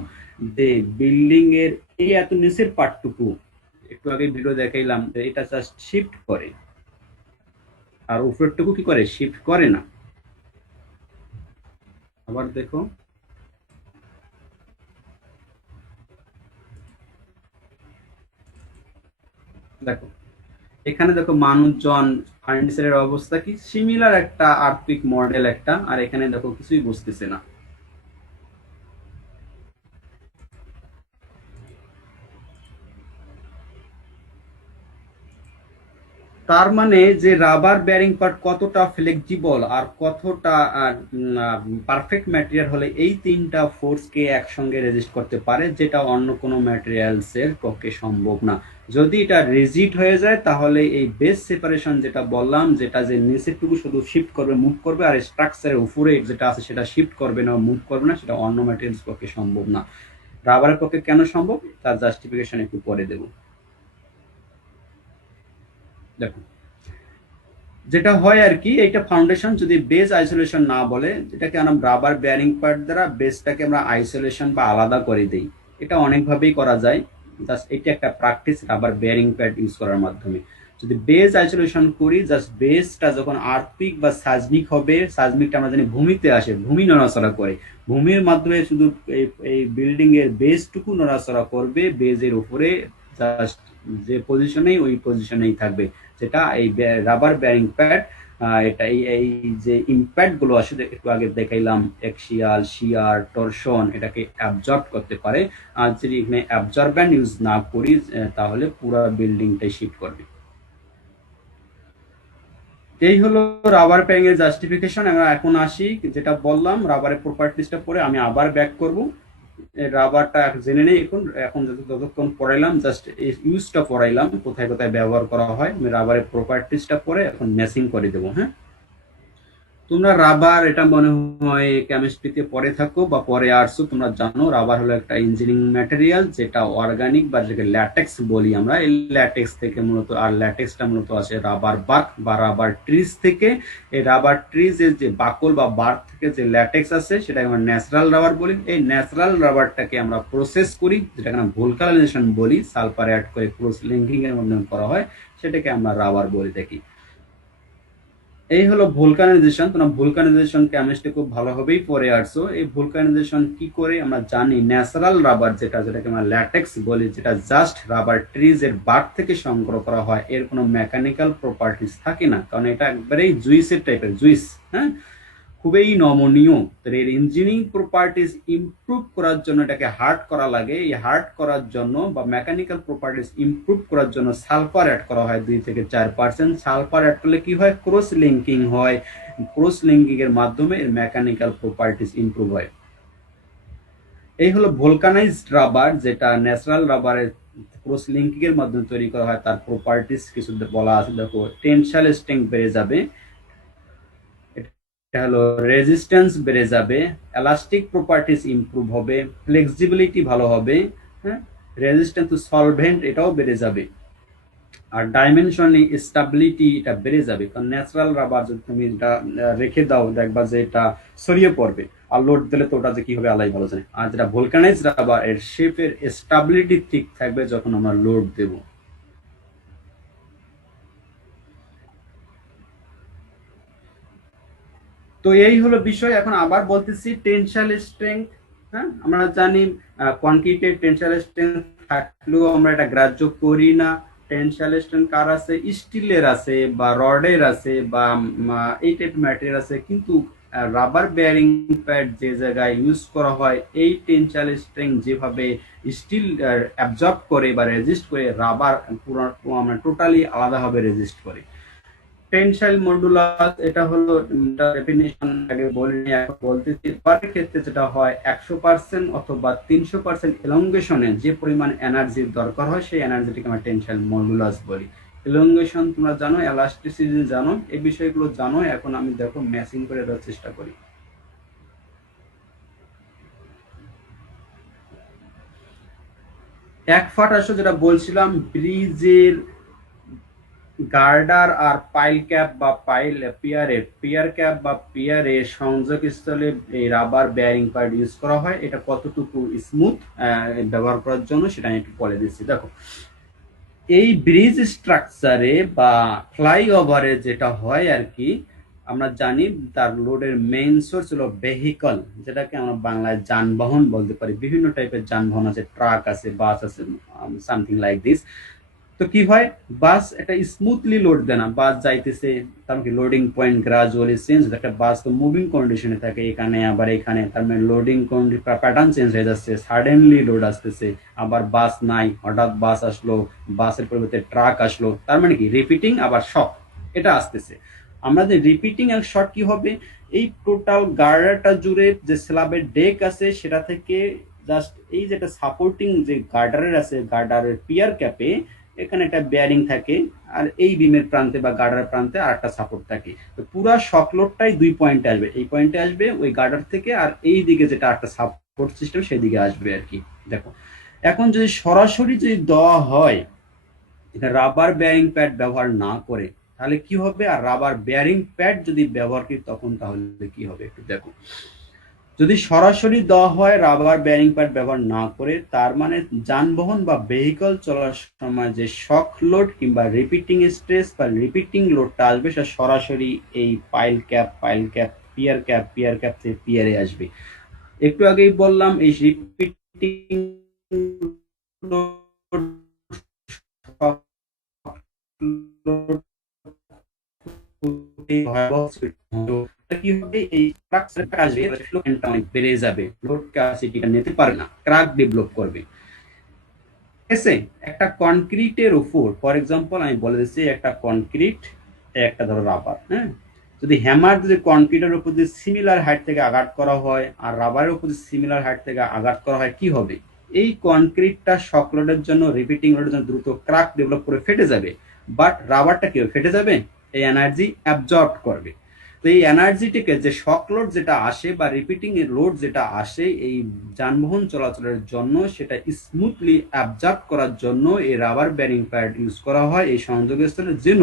যে বিল্ডিং এর এই এত নিচের পার্টটুকু, একটু আগে ভিডিও দেখাইলাম যে এটা জাস্ট শিফট করে, আর উপরেরটুকু কি করে, শিফট করে না। আবার দেখো, দেখো এখানে দেখো মানুষজন ফার্নিচারের অবস্থা কি সিমিলার একটা আর্থিক মডেল একটা, আর এখানে দেখো কিছুই বুঝতেছে না। তার মানে যে রাবার ব্যারিং পার্ট কতটা ফ্লেক্সিবল আর কতটা পারফেক্ট ম্যাটেরিয়াল হলে এই তিনটা ফোর্সকে একসঙ্গে রেজিস্ট করতে পারে, যেটা অন্য কোনো ম্যাটেরিয়ালস এর পক্ষে সম্ভব না। যদি এটা রিজিড হয়ে যায় তাহলে এই বেস সেপারেশন যেটা বললাম, যেটা যে নিচেরটুকু শুধু শিফট করবে, মুভ করবে, আর স্ট্রাকচারের উপরে যেটা আছে সেটা শিফট করবে না, মুভ করবে না, সেটা অন্য ম্যাটেরিয়ালস পক্ষে সম্ভব না। রাবারের পক্ষে কেন সম্ভব তার জাস্টিফিকেশন একটু পরে দেব। দেখো যেটা হয় আর কি, এটা ফাউন্ডেশন যদি বেস আইসোলেশন না বলে, যেটাকে আমরা রাবার বেয়ারিং পার্ট দ্বারা বেসটাকে আমরা আইসোলেশন বা আলাদা করে দিই। এটা অনেকভাবেই করা যায়, জাস্ট এটা একটা practice rubber bearing pad use করার মাধ্যমে। যদি বেস আইসোলেশন করি, জাস্ট বেসটা যখন আর্থিক বা সাজমিক হবে, সাজমিকটা আমরা জানি ভূমিতে আসে, ভূমি নড়াচড়া করে, ভূমির মাধ্যমে শুধু এই বিল্ডিং এর বেসটুকু নড়াচড়া করবে, বেজের উপরে জাস্ট যে পজিশনেই ওই পজিশনেই থাকবে, যেটা এই রাবার বেয়ারিং প্যাড এটা এই যে ইম্প্যাক্ট গুলো আসলে একটু আগে দেখাইলাম, এক্সিয়াল, শিয়ার, টরশন, এটাকে অ্যাবজর্ব করতে পারে। আর যদি এখানে অ্যাবজর্বেন্ট ইউজ না করি তাহলে পুরো বিল্ডিংটাই শিফট করবে। এই হলো রাবার প্যাং এর জাস্টিফিকেশন। আমরা এখন আসি, যেটা বললাম রাবারের প্রপার্টিসটা পরে আমি আবার ব্যাক করব। রাবারটা জেনে নেই এখন, এখন যতক্ষণ পড়াইলাম জাস্ট ইউজটা পড়াইলাম, কোথায় কোথায় ব্যবহার করা হয়। আমি রাবারের প্রপার্টিসটা পরে এখন ম্যাচিং করে দেবো। হ্যাঁ, তোমরা রাবার এটা মনে হয় কেমিস্ট্রিতে পড়ে থাকো বা পরে আসছো, তোমরা জানো রাবার হলো একটা ইঞ্জিনিয়ারিং ম্যাটেরিয়াল, যেটা অর্গানিক বা যেটাকে ল্যাটেক্স বলি আমরা। এই ল্যাটেক্স থেকে মূলত, আর ল্যাটেক্সটা মূলত আসে রাবার বার্ক বা রাবার ট্রিজ থেকে। এই রাবার ট্রিজের যে বাকল বা বার্ক থেকে যে ল্যাটেক্স আছে সেটাকে আমরা ন্যাচারাল রাবার বলি। এই ন্যাচারাল রাবারটাকে আমরা প্রসেস করি, যেটাকে আমরা ভোলকানাইজেশন বলি, সালফার অ্যাড করে ক্রস লিঙ্কিং এর মাধ্যমে করা হয়, সেটাকে আমরা রাবার বলে থাকি। এই হলো ভুলকানাইজেশন। তোমরা ভুলকানাইজেশন কেমিস্ট্রি খুব ভালোভাবেই পড়ে আসছো। এই ভুলকানাইজেশন কি করে আমরা জানি, ন্যাচারাল রাবার যেটাকে আমরা ল্যাটেক্স বলি, যেটা জাস্ট রাবার ট্রিজ এর বার্ক থেকে সংগ্রহ করা হয়, এর কোনো মেকানিক্যাল প্রপার্টিস থাকে না, কারণ এটা একবারেই জুইসের টাইপের, জুইস। হ্যাঁ, খুবই নমনীয়। এর ইঞ্জিনিয়ারিং প্রপার্টিস ইমপ্রুভ করার জন্য এটাকে হার্ড করা লাগে। এই হার্ড করার জন্য বা মেকানিক্যাল প্রপার্টিস ইমপ্রুভ করার জন্য সালফার অ্যাড করা হয় 2 থেকে 4%। সালফার অ্যাড করলে কি হয়, ক্রস লিঙ্কিং হয়, ক্রস লিঙ্কিং এর মাধ্যমে এর মেকানিক্যাল প্রপার্টিস ইমপ্রুভ হয়। এই হলো ভোলকানাইজড রাবার, যেটা ন্যাচারাল রাবারের ক্রস লিঙ্কিং এর মাধ্যমে তৈরি করা হয়। তার প্রপার্টিস কিছু বলা আছে, দেখো টেনসাইল স্ট্রেংথ বেড়ে যাবে, এটা হলো রেজিস্ট্যান্স বেড়ে যাবে, এলাস্টিক প্রপার্টিস ইমপ্রুভ হবে, ফ্লেক্সিবিলিটি ভালো হবে, হ্যাঁ, রেজিস্ট্যান্স টু সলভেন্ট এটাও বেড়ে যাবে, আর ডাইমেনশন স্টেবিলিটি এটা বেড়ে যাবে। কারণ ন্যাচারাল রাবার যদি তুমি এটা রেখে দাও, দেখবা যে এটা ছড়িয়ে পড়বে, আর লোড দিলে তো ওটা যে কি হবে আল্লাহ ভালো জানে। আর যেটা ভোলকানাইজ রাবার, এর শেপের স্টেবিলিটি ঠিক থাকবে যখন আমরা লোড দেব। তো এই হলো বিষয়। এখন আবার বলতেছি টেনসাইল স্ট্রেংথ। হ্যাঁ, আমরা জানি কনক্রিটের টেনসাইল স্ট্রেংথ থাকলেও আমরা এটা গ্রাহ্য করি না। টেনসাইল স্ট্রেংথ কার আছে, স্টিলের আছে বা রডের আছে বা এই টাইপ ম্যাটেরিয়াল আছে, কিন্তু রাবার বেয়ারিং প্যাড যে জায়গায় ইউজ করা হয়, এই টেনসাইল স্ট্রেংথ যেভাবে স্টিল অ্যাবজর্ব করে বা রেজিস্ট করে, রাবার পুরো আমরা টোটালি আলাদাভাবে রেজিস্ট করে। টেনসাইল মডুলাস এটা হলো ডেফিনিশন, আগে বলিনি এখন বলতেছি। পারের ক্ষেত্রে যেটা হয় 100% অথবা 300% এলংগেশনে যে পরিমাণ এনার্জির দরকার হয়, সেই এনার্জিটিকে আমরা টেনসাইল মডুলাস বলি। এলংগেশন তোমরা জানো, এলাস্টিসিটি জানো, এই বিষয়গুলো জানো। এখন আমি দেখো ম্যাচিং করে দেওয়ার চেষ্টা করি। এক ফাট আসো, যেটা বলছিলাম ব্রিজের গার্ডার আর পাইল ক্যাপ বা পিয়ার ক্যাপ বা পিয়ারের সংযোগস্থলে এই রাবার বেয়ারিং পার্ট ইউজ করা হয়। এটা কতটুকু স্মুথ ব্যবহার করার জন্য সেটা আমি একটু বলে দিচ্ছি। দেখো এই ব্রিজ স্ট্রাকচারে বা ফ্লাইওভারে যেটা হয় আর কি, আমরা জানি তার লোডের মেইন সোর্স হলো ভেহিকল, যেটাকে আমরা বাংলায় যানবাহন বলতে পারি। বিভিন্ন টাইপের যানবাহন আছে, ট্রাক আছে, বাস আছে, সামথিং লাইক দিস। তো কি হয়, বাস এটা স্মুথলি লোড দেয় না, বাস যাইতেছে, তার মানে লোডিং পয়েন্ট গ্রাজুয়ালি চেঞ্জ। একটা বাস তো মুভিং কন্ডিশনে থাকে, এখানে আবার এখানে, তার মানে লোডিং প্যাটার্ন চেঞ্জ হয়ে যাচ্ছে, সাডেনলি লোড আসতেছে, আবার বাস নাই, হঠাৎ বাস আসলো, বাসের পরিবর্তে ট্রাক আসলো, তার মানে কি রিপিটিং আবার শক, এটা আসতেছে। আমরা যে রিপিটিং আর শর্ট কি হবে, এই টোটাল গার্ডারটা জুড়ে যে স্ল্যাবের ডেক আছে সেটা থেকে জাস্ট এই যেটা সাপোর্টিং যে গার্ডারের আছে, গার্ডারের পিয়ার ক্যাপে এখানে একটা বেয়ারিং থাকে, আর এই বিমের প্রান্তে বা গার্ডার প্রান্তে আর একটা সাপোর্ট থাকে। তো পুরো শক লোডটাই দুই পয়েন্টে আসবে, এই পয়েন্টে আসবে ওই গার্ডার থেকে, আর এই দিকে যেটা একটা সাপোর্ট সিস্টেম সেই দিকে আসবে আর কি। দেখো, এখন যদি সরাসরি যদি দেওয়া হয় রাবার বেয়ারিং প্যাড ব্যবহার না করে, তাহলে কি হবে, আর রাবার বেয়ারিং প্যাড যদি ব্যবহার করি তখন তাহলে কি হবে একটু দেখো। যদি সরাসরি দেওয়া হয় রাবার বেয়ারিং প্যাড ব্যবহার না করে, তার মানে যানবাহন বা ভেহিকল চলার সময় যে শক লোড কিংবা রিপিটিং স্ট্রেস বা রিপিটিং লোডটা আসবে সেটা সরাসরি এই পাইল ক্যাপ পিয়ার ক্যাপ থেকে পিয়ারে আসবে। একটু আগেই বললাম এই রিপিটিং লোড কি হবে, এই স্ট্রাকচারটা আসবে, অনেক বেড়ে যাবে, লোড ক্যাপাসিটিটা নিতে পারে না, ক্র্যাক ডেভেলপ করবে। ঠিক আছে, একটা কনক্রিটের উপর, ফর এক্সাম্পল আমি বলে দিচ্ছি, একটা কনক্রিট, একটা ধরো রাবার, হ্যাঁ, যদি হ্যামার যদি কনক্রিটের উপর যদি সিমিলার হাইট থেকে আঘাত করা হয় আর রাবারের উপর যদি সিমিলার হাইট থেকে আঘাত করা হয়, কি হবে, এই কনক্রিটটা শক লোডের জন্য, রিপিটিং লোডের জন্য দ্রুত ক্র্যাক ডেভেলপ করে ফেটে যাবে, বাট রাবারটা কি ফেটে যাবে, এই এনার্জি অ্যাবজর্ব করবে। তো এই এনার্জিটিকে যে শক লোড যেটা আসে বা রিপিটিং এর লোড যেটা আসে এই যানবাহন চলাচলের জন্য, সেটা স্মুথলি অ্যাবজর্ব করার জন্য এই রাবার বেয়ারিং প্যাড ইউজ করা হয় এই সংযোগস্থলে, যেন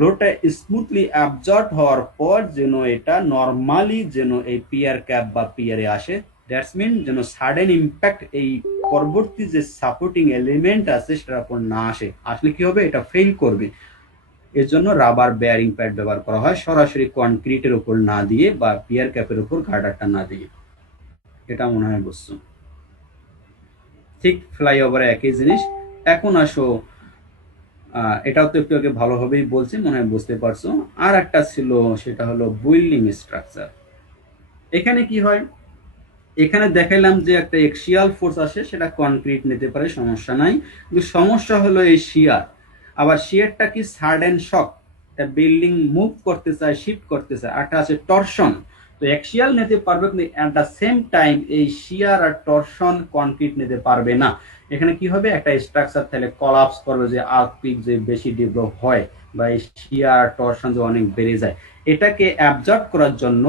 লোডটা স্মুথলি অ্যাবজর্ব হওয়ার পর যেন এটা নর্মালি যেন এই পিয়ার ক্যাপ বা পিয়ারে আসে। দ্যাটস মিন যেন সাডেন ইম্প্যাক্ট এই পরবর্তী যে সাপোর্টিং এলিমেন্ট আছে সেটার উপর না আসে, আসলে কি হবে, এটা ফেল করবে। এর জন্য রাবার বেয়ারিং প্যাড ব্যবহার করা হয়, সরাসরি কনক্রিটের উপর না দিয়ে বা পিয়ার ক্যাপের উপর গার্ডারটা না দিয়ে। এটা মনে হয় বুঝছো। ঠিক ফ্লাইওভারে একই জিনিস। এখন আসো, এটাও তো একটু আগে ভালোভাবেই বলছি, মনে হয় বুঝতে পারছো। আর একটা ছিল, সেটা হলো বিল্ডিং স্ট্রাকচার। এখানে কি হয়, এখানে দেখাইলাম যে একটা এক্সিয়াল ফোর্স আসে, সেটা কনক্রিট নিতে পারে, সমস্যা নাই, কিন্তু সমস্যা হলো এই শিয়ার। আবার শিয়ারটা কি সাডেন শক, একটা বিল্ডিং মুভ করতে চায়, শিফট করতে চায়, আর একটা আছে টরশন। তো এক্সিয়াল নিতে পারবে, কিন্তু অ্যাট দ্য সেম টাইম এই শিয়ার আর টরশন কনক্রিট নিতে পারবে না। এখানে কি হবে, একটা স্ট্রাকচার তাহলে কলাপস করবে, যে আর্থকুইক যে বেশি ডেভেলপ হয় বা এই শিয়ার টরশন যে অনেক বেড়ে যায়, এটাকে অ্যাবজর্ব করার জন্য,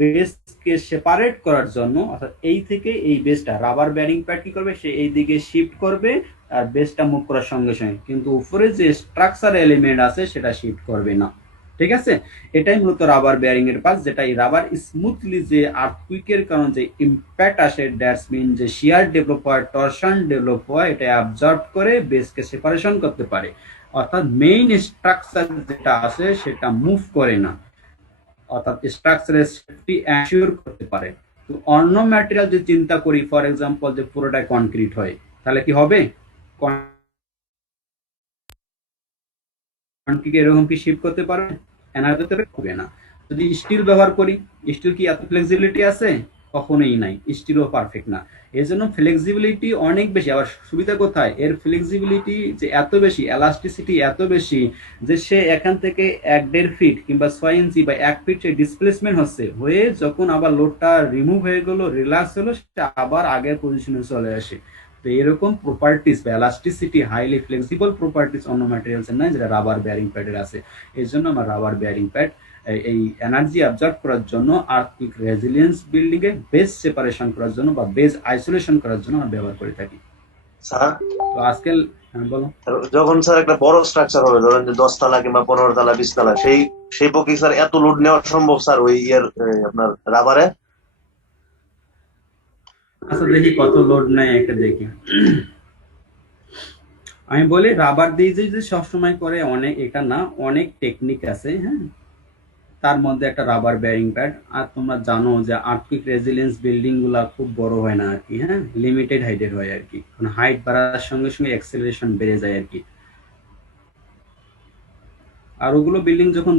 বেসকে সেপারেট করার জন্য, অর্থাৎ এই থেকে এই বেসটা রাবার বেয়ারিং প্যাড কি করবে, সে এই দিকে শিফট করবে আর বেসটা মুভ করার সঙ্গে সঙ্গে, কিন্তু উপরে যে স্ট্রাকচার এলিমেন্ট আছে সেটা শিফট করবে না। ঠিক আছে, এটাই মূলত রাবার বেয়ারিং এর কাজ, যেটা এই রাবার স্মুথলি যে আর্থকুইকের কারণে যে ইম্প্যাক্ট আসে, দ্যাটস মিন যে শিয়ার ডেভেলপ হয়, টরশন ডেভেলপ হয়, এটা অ্যাবজর্ব করে বেসকে সেপারেশন করতে পারে, অর্থাৎ মেইন স্ট্রাকচার যেটা আছে সেটা মুভ করে না, অর্থাৎ স্ট্রাকচারের সেফটি অ্যাসিওর করতে পারে। তো অন্য ম্যাটেরিয়াল যদি চিন্তা করি, ফর এক্সাম্পল যে পুরোটাই কনক্রিট হয়, তাহলে কি হবে, কনক্রিট এরকম কি শিফট করতে পারবে, এনার্জি হবে না। যদি স্টিল ব্যবহার করি, স্টিল কি এত ফ্লেক্সিবিলিটি আছে, কখনোই নাই, স্টিলও পারফেক্ট না। এর জন্য ফ্লেক্সিবিলিটি অনেক বেশি। আবার সুবিধা কোথায়, এর ফ্লেক্সিবিলিটি যে এত বেশি, এলাস্টিসিটি এত বেশি, যে সে এখান থেকে 1-1.5 ফিট কিংবা 6 ইঞ্চি বা 1 ফিট সে ডিসপ্লেসমেন্ট হয়ে যখন আবার লোডটা রিমুভ হয়ে গেল, রিল্যাক্স হলো, সে আবার আগের পজিশনে চলে আসে। তো এরকম প্রপার্টিস বা এলাস্টিসিটি, হাইলি ফ্লেক্সিবল প্রপার্টিস অন্য ম্যাটেরিয়ালস এর নাই, যেটা রাবার বেয়ারিং প্যাডের আছে। এই জন্য আমার রাবার বেয়ারিং প্যাড এই এনার্জি অ্যাবজর্ব করার জন্য, আর্থকুইক রেজিলিয়েন্স বিল্ডিং এ বেস সেপারেশন করার জন্য বা বেস আইসোলেশন করার জন্য আমরা ব্যবহার করে থাকি। স্যার, তো আজকাল বলো, যখন স্যার একটা বড় স্ট্রাকচার হবে, ধরেন যে 10 তলা কিংবা 15 তলা 20 তলা, সেই পক্ষে স্যার এত লোড নেওয়া সম্ভব স্যার ওই আপনার রাবারে? আচ্ছা দেখি কত লোড নেয় একটা দেখি। আমি বলি রাবার দিয়ে যে সবসময় করে, অনেক এটা না, অনেক টেকনিক আছে, হ্যাঁ। তার মধ্যে একটা রাবার বেয়ারিং প্যাড। আর তোমরা জানো যে আর্থকুইক রেজিলিয়েন্স বিল্ডিং গুলা খুব বড় হয় না আর কি, হ্যাঁ, লিমিটেড হাইটের হয় আর কি, কারণ হাইট বাড়ার সঙ্গে সঙ্গে অ্যাক্সেলারেশন বেড়ে যায় আর কি। আর ওগুলো বিল্ডিং যখন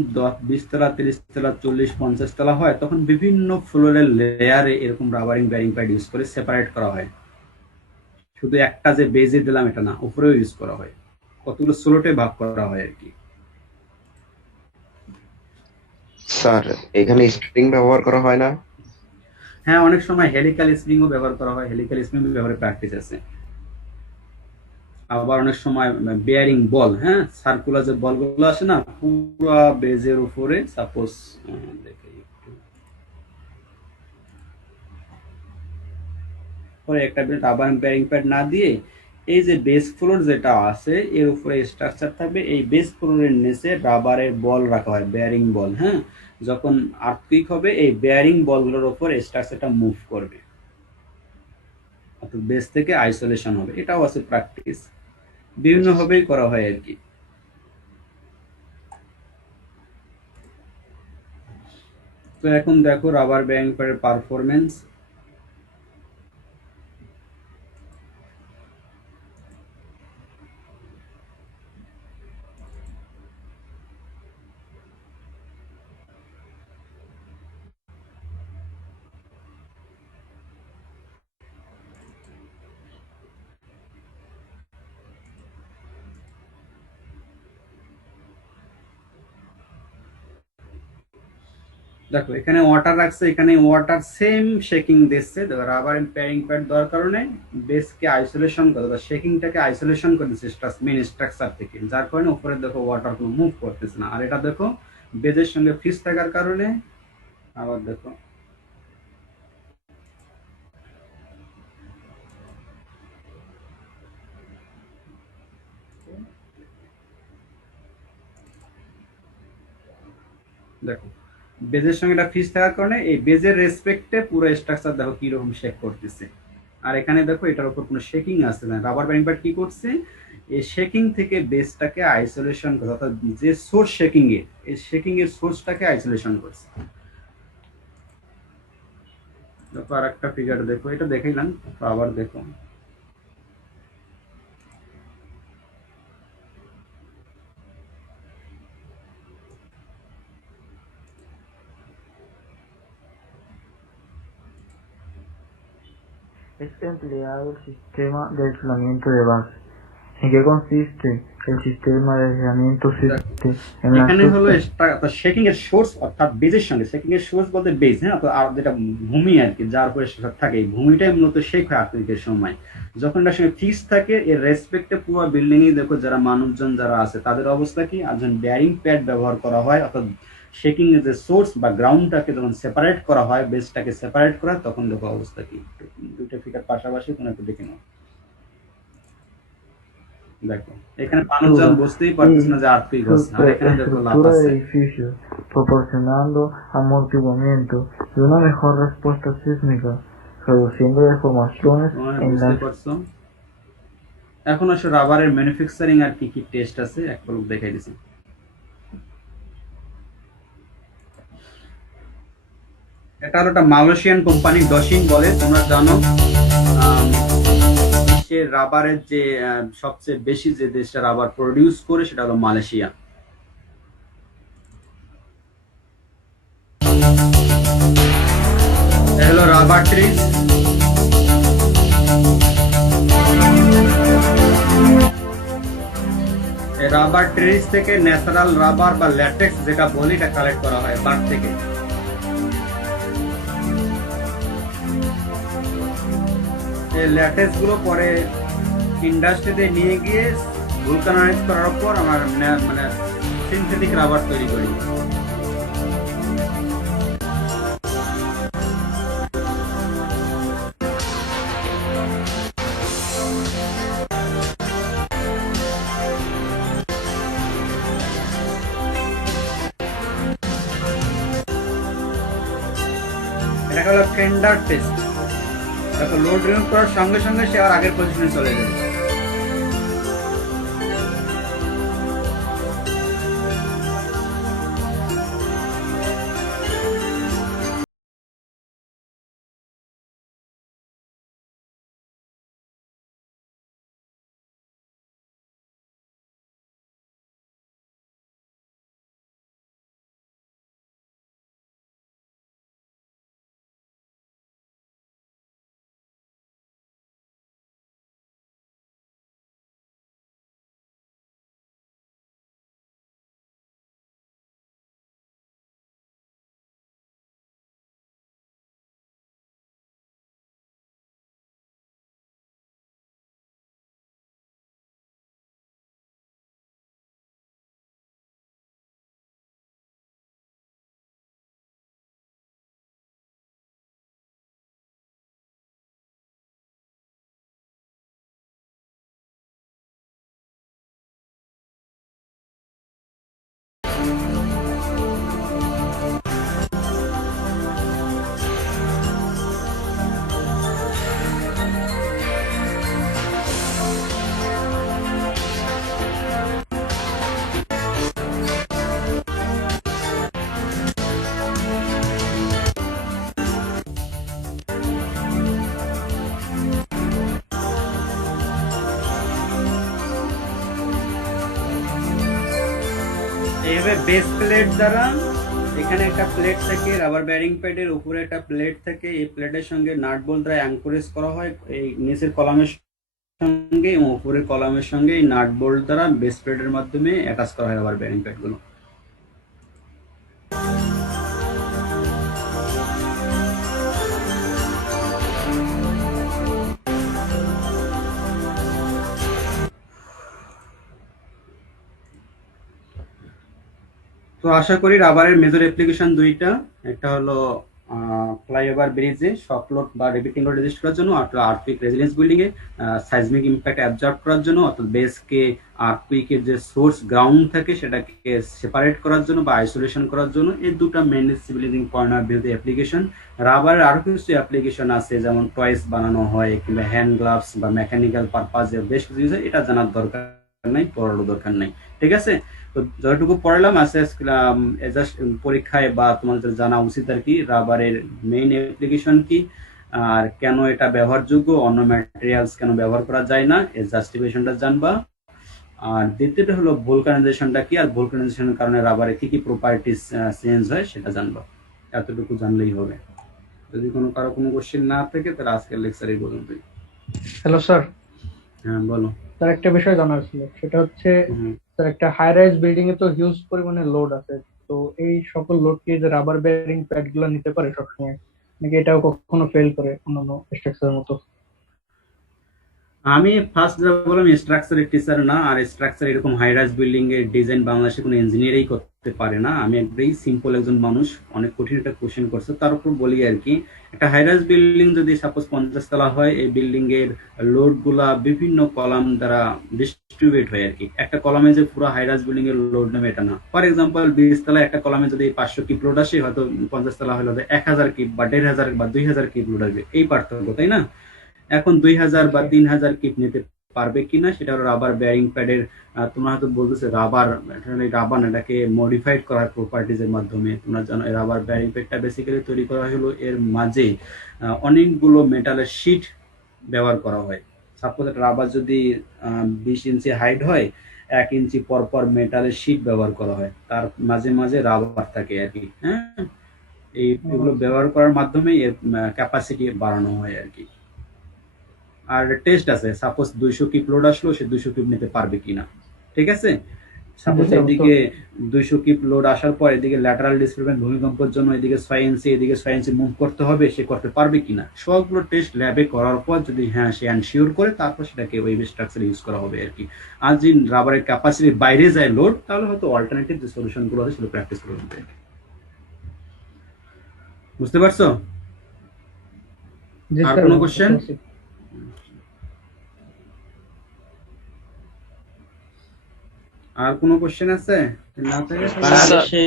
20 তলা, 30 তলা, 40, 50 তলা হয়, তখন বিভিন্ন ফ্লোরের লেয়ারে এরকম রাবারিং বেয়ারিং প্যাড ইউজ করে সেপারেট করা হয়। শুধু একটা যে বেজে দিলাম এটা না, উপরেও ইউজ করা হয়, কতগুলো স্লোটে ভাগ করা হয় আর কি। স্যার, এখানে স্প্রিং ব্যবহার করা হয় না? হ্যাঁ, অনেক সময় হেলিক্যাল স্প্রিংও ব্যবহার করা হয়, হেলিক্যাল স্প্রিং ব্যবহারের প্র্যাকটিস আছে। আবার অনেক সময় বেয়ারিং বল, হ্যাঁ, সার্কুলার যে বলগুলো আসে না, পুরো বেজের উপরে সাপোজ দেখে একটু পরে একটা রাবার বেয়ারিং প্যাড না দিয়ে, এই যে বেস ফ্লোর যেটা আছে এর উপরে স্ট্রাকচার থাকবে, এই বেস ফ্লোরের নিচে রাবারের বল রাখা হয়, বেয়ারিং বল, হ্যাঁ। যখন আর্থকুইক হবে, এই বেয়ারিং বলগুলোর উপর স্ট্রাকচারটা মুভ করবে, অর্থাৎ বেস থেকে আইসোলেশন হবে। এটাও আছে প্র্যাকটিস, বিভিন্ন ভাবেই করা হয় আর কি। তো এখন দেখো রাবার বেয়ারিং প্যাডের পারফরমেন্স। দেখো এখানে ওয়াটার রাখছে, এখানে ওয়াটার সেম শেকিং দিচ্ছে। দেখো রাবার বেয়ারিং প্যাড দেওয়ার কারণে বেসকে আইসোলেশন করে, শেকিংটাকে আইসোলেশন করে দিচ্ছে মেইন স্ট্রাকচার থেকে, যার কারণে উপরে দেখো ওয়াটার কোনো মুভ করতেছে না। আর এটা দেখো বেজের সঙ্গে ফিক্স থাকার কারণে, আবার দেখো দেখো বেজের সঙ্গে এটা ফিক্স থাকার কারণে এই বেজের রেসপেক্টে পুরো স্ট্রাকচার দেখো কিরকম শেক করতেছে। আর এখানে দেখো এটার উপর কোনো শেকিং আসছে না। রাবার ব্যান্ড প্যাড কি করছে, এই শেকিং থেকে বেসটাকে আইসোলেশন করে, অর্থাৎ যে সোর্স শেকিং এর, এই শেকিং এর সোর্সটাকে আইসোলেশন করছে। দেখো আর একটা ফিগার দেখো, এটা দেখাইলাম, তো আবার দেখো Es empleado el sistema de aislamiento de base. ¿En qué consiste el sistema de aislamiento? Consiste en la এখানে হলো শেকিং এর সোর্স, অর্থাৎ বেজের সঙ্গে, শেকিং এর সোর্স বলতে বেজ, হ্যাঁ, আর যেটা ভূমি আর কি, যার উপরে থাকে, এই ভূমিটাই মূলত শেক হয় আর্থকুইকের সময়। যখন এটার সঙ্গে ফিক্স থাকে, এর রেসপেক্টে পুরো বিল্ডিং এই দেখো যারা মানুষজন যারা আছে তাদের অবস্থা কি। আর যখন বেয়ারিং প্যাড ব্যবহার করা হয়, অর্থাৎ শেকিং এর যে সোর্স বা গ্রাউন্ডটাকে যখন সেপারেট করা হয়, বেসটাকে সেপারেট করা হয়, তখন দেখো অবস্থা কি। দুইটা ফিগার পাশাপাশি কোনো একটু দেখে নাও। দেখো এখানে মানুষজন বুঝতেই পারতেছে না যে আর্থকুইক হচ্ছে, আর এখানে দেখো লাভ estructura de আছে। edificios, proporcionando amortiguamiento y una mejor respuesta sísmica, reduciendo deformaciones en বুঝতে las পারছো। এখন আসলে রাবারের ম্যানুফ্যাকচারিং আর কি কি টেস্ট আছে একবার দেখাই দিছি। এটা হলো একটা মালয়েশিয়ান কোম্পানি, ডশিন বলে, তোমরা জানো। বিশ্বের রাবারের যে সবচেয়ে বেশি যে দেশটা রাবার প্রডিউস করে সেটা হলো মালয়েশিয়া। এটা হলো রাবার ট্রিজ। এই রাবার ট্রিজ থেকে ন্যাচারাল রাবার বা ল্যাটেক্স যেটা বলি, এটা কালেক্ট করা হয় বাগ থেকে। এই ল্যাটেক্স গুলো পরে ইন্ডাস্ট্রিতে নিয়ে গিয়ে ভুলকানাইজ করার পর আমার মানে সিনথেটিক রাবার তৈরি করি। এটা হলো ফেন্ডার টেস্ট। দেখো লোড রিমুভ করার সঙ্গে সঙ্গে সে আর আগের পজিশনে চলে যাবে। এভাবে বেস প্লেট দ্বারা এখানে একটা প্লেট থাকে, রাবার ব্যারিং প্যাডের উপরে একটা প্লেট থাকে, এই প্লেটের সঙ্গে নাট বোল্ট দ্বারা অ্যাঙ্করেজ করা হয় এই নিচের কলামের সঙ্গে এবং উপরের কলামের সঙ্গে এই নাট বোল্ট দ্বারা বেস প্লেটের মাধ্যমে অ্যাটাচ করা হয় রাবার ব্যারিং প্যাডগুলো। তো আশা করি রাবারের মেজর অ্যাপ্লিকেশন দুইটা, একটা হলো ফ্লাইওভার ব্রিজে শক লোড বা রিপিটিং লোড রেজিস্ট করার জন্য, অর্থাৎ আর্থকুইক রেজিলিয়েন্স বিল্ডিং এ সাইজমিক ইম্প্যাক্ট অ্যাবজর্ব করার জন্য, অর্থাৎ বেসকে আর্থকুইকের যে সোর্স গ্রাউন্ড থাকে সেটাকে সেপারেট করার জন্য বা আইসোলেশন করার জন্য। এই দুটো mainly civil engineering point of ভিউতে অ্যাপ্লিকেশন। রাবারের আরো কিছু অ্যাপ্লিকেশন আছে, যেমন টয়েস বানানো হয় কিংবা হ্যান্ড গ্লাভস বা মেকানিক্যাল পারপাজে বেশ কিছু ইউজ হয়, এটা জানার দরকার নাই, পড়ারও দরকার নাই। ঠিক আছে, তো যতটুকু পড়লাম জাস্ট পরীক্ষায় বা তোমাদের জানা উচিত আর কি রাবারের মেইন অ্যাপ্লিকেশন কি আর কেন এটা ব্যবহারযোগ্য, অন্য ম্যাটেরিয়ালস কেন ব্যবহার করা যায় না, এর জাস্টিফিকেশনটা জানবা। আর দ্বিতীয়টা হলো ভলকানাইজেশনটা কি, আর ভলকানাইজেশনের কারণে রাবারে কি কি প্রপার্টিস চেঞ্জ হয় সেটা জানবা। এতটুকু জানলেই হবে। যদি কারো কোনো কোশ্চেন না থাকে তাহলে আজকের লেকচার এই পর্যন্তই। হ্যালো স্যার, হ্যাঁ বলো। স্যার একটা বিষয় জানার ছিল, সেটা হচ্ছে হুম। স্যার একটা হাই রাইজ বিল্ডিং এ তো হিউজ পরিমাণে লোড আছে, তো এই সকল লোড কি যে রাবার বেয়ারিং প্যাড গুলো নিতে পারে সবসময়, নাকি এটাও কখনো ফেল করে অন্যান্য স্ট্রাকচারের মতো? আমি ফার্স্ট যা বললাম স্ট্রাকচারের টিচার না, আর স্ট্রাকচার এরকম হাই রাইজ বিল্ডিং এর ডিজাইন বাংলাদেশে কোনো ইঞ্জিনিয়ারই করতে পারে না। আমি একদমই সিম্পল একজন মানুষ, অনেক কঠিন একটা কোশ্চেন করছে, তার উপর বলি আর কি। একটা হাই রাইজ বিল্ডিং যদি সাপোজ 50 তলা হয়, এই বিল্ডিং এর লোড গুলা বিভিন্ন কলাম দ্বারা ডিস্ট্রিবিউট হয় আর কি। একটা কলামে যে পুরো হাই রাইজ বিল্ডিং এর লোড নেবে এটা না। ফর এক্সাম্পল 20 তলা একটা কলামে যদি 500 কিপ লোড আসে, হয়তো 50 তলা হলে 1000 কিপ বা 1500 বা 2000 কিপ লোড আসবে, এই পার্থক্য, তাই না? এখন 2000 বা 3000 কিপ নিতে পারবে কিনা সেটা হলো রাবার বেয়ারিং প্যাডের। তোমরা হয়তো বলতেছে রাবার, রাবার এটাকে মডিফাইড করার প্রপার্টিজ এর মাধ্যমে। তোমরা জানো রাবার বেয়ারিং প্যাডটা বেসিক্যালি তৈরি করা হলো এর মাঝে অনেকগুলো মেটালের শীট ব্যবহার করা হয়। সাপোজ একটা রাবার যদি 20 ইঞ্চি হাইট হয়, 1 ইঞ্চি পর পর মেটালের শীট ব্যবহার করা হয়, তার মাঝে মাঝে রাবার থাকে আর কি। হ্যাঁ, এইগুলো ব্যবহার করার মাধ্যমে এর ক্যাপাসিটি বাড়ানো হয় আর কি। আর টেস্ট আছে, সাপোজ 200 কিপ লোড আসলো, সে 200 কিপ নিতে পারবে কিনা। ঠিক আছে, সাপোজ এদিকে 200 কিপ লোড আসার পর এদিকে ল্যাটারাল ডিসপ্লেসমেন্ট ভূমিকম্পের জন্য এদিকে 6 ইঞ্চি এদিকে 6 ইঞ্চি মুভ করতে হবে, সে করতে পারবে কিনা। সবগুলো টেস্ট ল্যাবে করার পর যদি হ্যাঁ সে এনশিওর করে, তারপর সেটাকে ওয়েব স্ট্রাকচার ইউজ করা হবে আর কি। আর যদি রাবারের ক্যাপাসিটির বাইরে যায় লোড, তাহলে হয়তো অল্টারনেটিভ যে সলিউশন গুলো আছে সেগুলো প্র্যাকটিস করে হবে। বুঝতে পারছো? আর কোনো কোশ্চেন? আর কোনো কোশ্চেন আছে? না থাকে বাংলাদেশে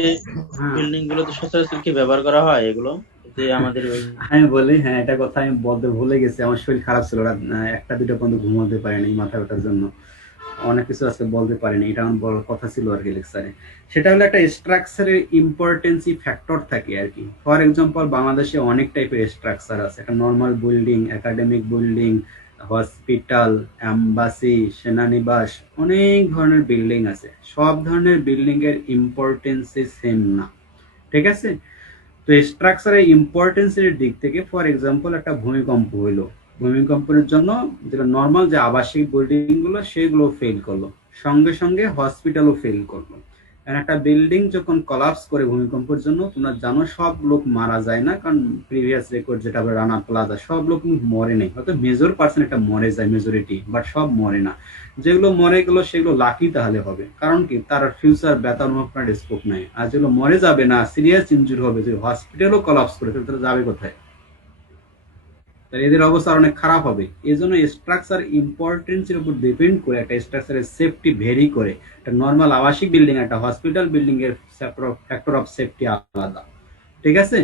বিল্ডিং গুলো তো সচরাচর কি ব্যবহার করা হয় এগুলো, যে আমাদের আমি বলি, হ্যাঁ এটা কথা আমি বলতে ভুলে গেছি, আমার শরীর খারাপ ছিল, রাত 1টা 2টা পর্যন্ত ঘুমাতে পারিনি মাথা ব্যথার জন্য, অনেক কিছু আজকে বলতে পারিনি। এটা আমার বড় কথা ছিল আর কি লেকচারে। সেটা হলো একটা স্ট্রাকচারের ইম্পর্টেন্সি ফ্যাক্টর থাকে আর কি। ফর এক্সাম্পল বাংলাদেশে অনেক টাইপের স্ট্রাকচার আছে। একটা normal building, academic building, hospital, embassy, সেনানিবাস, অনেক ধরনের বিল্ডিং আছে। সব ধরনের বিল্ডিং এর ইম্পর্টেন্সি সেম না। ঠিক আছে, তো স্ট্রাকচারের ইম্পর্টেন্সের দিক থেকে ফর এক্সাম্পল একটা ভূমিকম্প হইলো, ভূমিকম্পের জন্য যেটা নর্মাল যে আবাসিক বিল্ডিং গুলো সেগুলো ফেল করলো, সঙ্গে সঙ্গে হসপিটালও ফেল করলো। কারণ একটা বিল্ডিং যখন কলাপস করে ভূমিকম্পের জন্য, তোমরা জানো সব লোক মারা যায় না, কারণ প্রিভিয়াস রেকর্ড যেটা রানা প্লাজা, সব লোক মরে নেই, হয়তো মেজর পার্সেন্ট একটা মরে যায়, মেজরিটি, বাট সব মরে না। যেগুলো মরে গেলো সেগুলো লাকি তাহলে হবে, কারণ কি তার ফিউচার ব্যথা অনুভব করার স্কোপ নাই। আর যেগুলো মরে যাবে না, সিরিয়াস ইনজুরি হবে, যে হসপিটালও কলাপস করে, তাহলে যাবে কোথায়? তাহলে এদের অবস্থা অনেক খারাপ হবে। এই জন্য স্ট্রাকচার ইম্পর্টেন্সের উপর ডিপেন্ড করে একটা স্ট্রাকচারের সেফটি ভেরি করে। একটা নর্মাল আবাসিক বিল্ডিং, একটা হসপিটাল বিল্ডিং এর ফ্যাক্টর অফ সেফটি আলাদা। ঠিক আছে,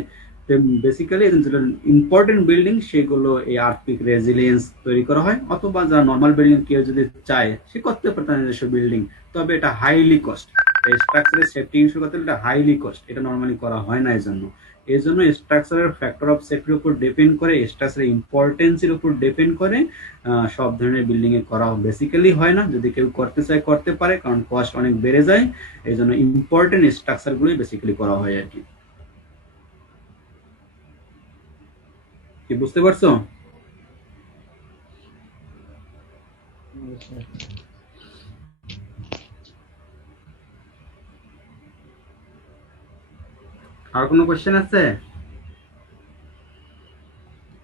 বেসিক্যালি যেগুলো ইম্পর্টেন্ট বিল্ডিং সেগুলো এই আর্থকুইক রেজিলিয়েন্স তৈরি করা হয়, অথবা যারা নর্মাল বিল্ডিং কেউ যদি চায় সে করতে পারে নিজস্ব বিল্ডিং, তবে এটা হাইলি কস্ট। স্ট্রাকচারের সেফটি ইস্যু করতে এটা হাইলি কস্ট, এটা নর্মালি করা হয় না। এই জন্য এই জন্য স্ট্রাকচারের ফ্যাক্টর অফ সেফটির উপর ডিপেন্ড করে, স্ট্রাকচারের ইম্পর্টেন্সের উপর ডিপেন্ড করে সব ধরনের বিল্ডিং এ করা বেসিক্যালি হয় না। যদি কেউ করতে চায় করতে পারে, কারণ কস্ট অনেক বেড়ে যায়। এই জন্য ইম্পর্টেন্ট স্ট্রাকচারগুলোই বেসিক্যালি করা হয় আর কি। কি বুঝতে পারছো? আর কোনো কোশ্চেন আছে?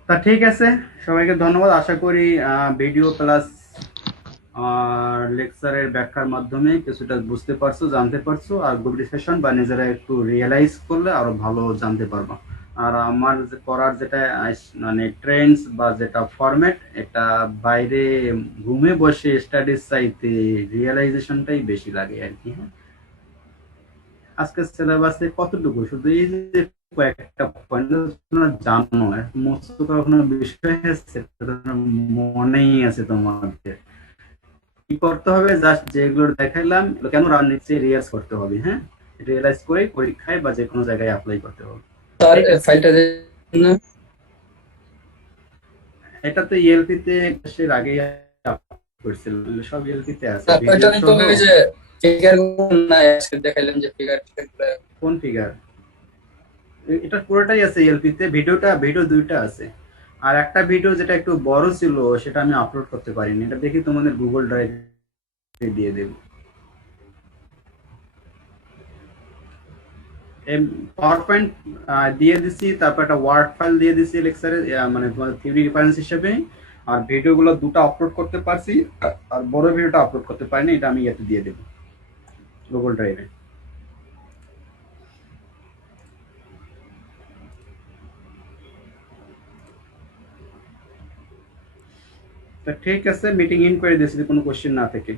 তা ঠিক আছে, সবাইকে ধন্যবাদ। আশা করি ভিডিও প্লাস আর লেকচারের ব্যাখ্যার মাধ্যমে কিছুটা বুঝতে পারছো, জানতে পারছো। আর গ্রুপ ডিসকাশন বা নিজেরা একটু রিয়েলাইজ করলে আরো ভালো জানতে পারবা। আর আমার যে করার যেটা মানে ট্রেন্ডস বা যেটা ফরম্যাট, এটা বাইরে রুমে বসে স্টাডিজ চাইতে রিয়েলাইজেশনটাই বেশি লাগে আর কি। হ্যাঁ, আজকের সিলেবাসে কতটুকু শুধু এই যে কয়েকটা পয়েন্ট জানো, মুখস্থ করার কোনো বিষয় আছে মনেই আছে তোমাদের? কি করতে হবে, জাস্ট যেগুলো দেখাইলাম কেন রাজনীতি রিয়াজ করতে হবে। হ্যাঁ, রিয়েলাইজ করে পরীক্ষায় বা যে কোনো জায়গায় অ্যাপ্লাই করতে হবে। স্যার ফাইলটা দেন না। এটা তো ইএলপি তে এর আগে করছিল, সব ইএলপি তে আছে। স্যার ওইটা তো ওই যে ফিগার না আজকে দেখাইলাম যে ফিগার কোন ফিগার? এটা পুরোটাই আছে ইএলপি তে। ভিডিও দুইটা আছে, আর একটা ভিডিও যেটা একটু বড় ছিল সেটা আমি আপলোড করতে পারিনি। এটা দেখি তোমাদের গুগল ড্রাইভে দিয়ে দেব। পাওয়ার পয়েন্ট দিয়ে দিছি, তারপর একটা ওয়ার্ড ফাইল দিয়ে দিছি লেকচারে, মানে তোমাদের থিওরি রেফারেন্স হিসেবে। আর ভিডিওগুলো দুটো আপলোড করতে পারছি, আর বড় ভিডিওটা আপলোড করতে পারিনি। এটা আমি ইয়েতে দিয়ে দেবো, গুগল ড্রাইভে। তো ঠিক আছে, মিটিং ইন করে দিয়েছি কোনো কোশ্চেন না থেকে।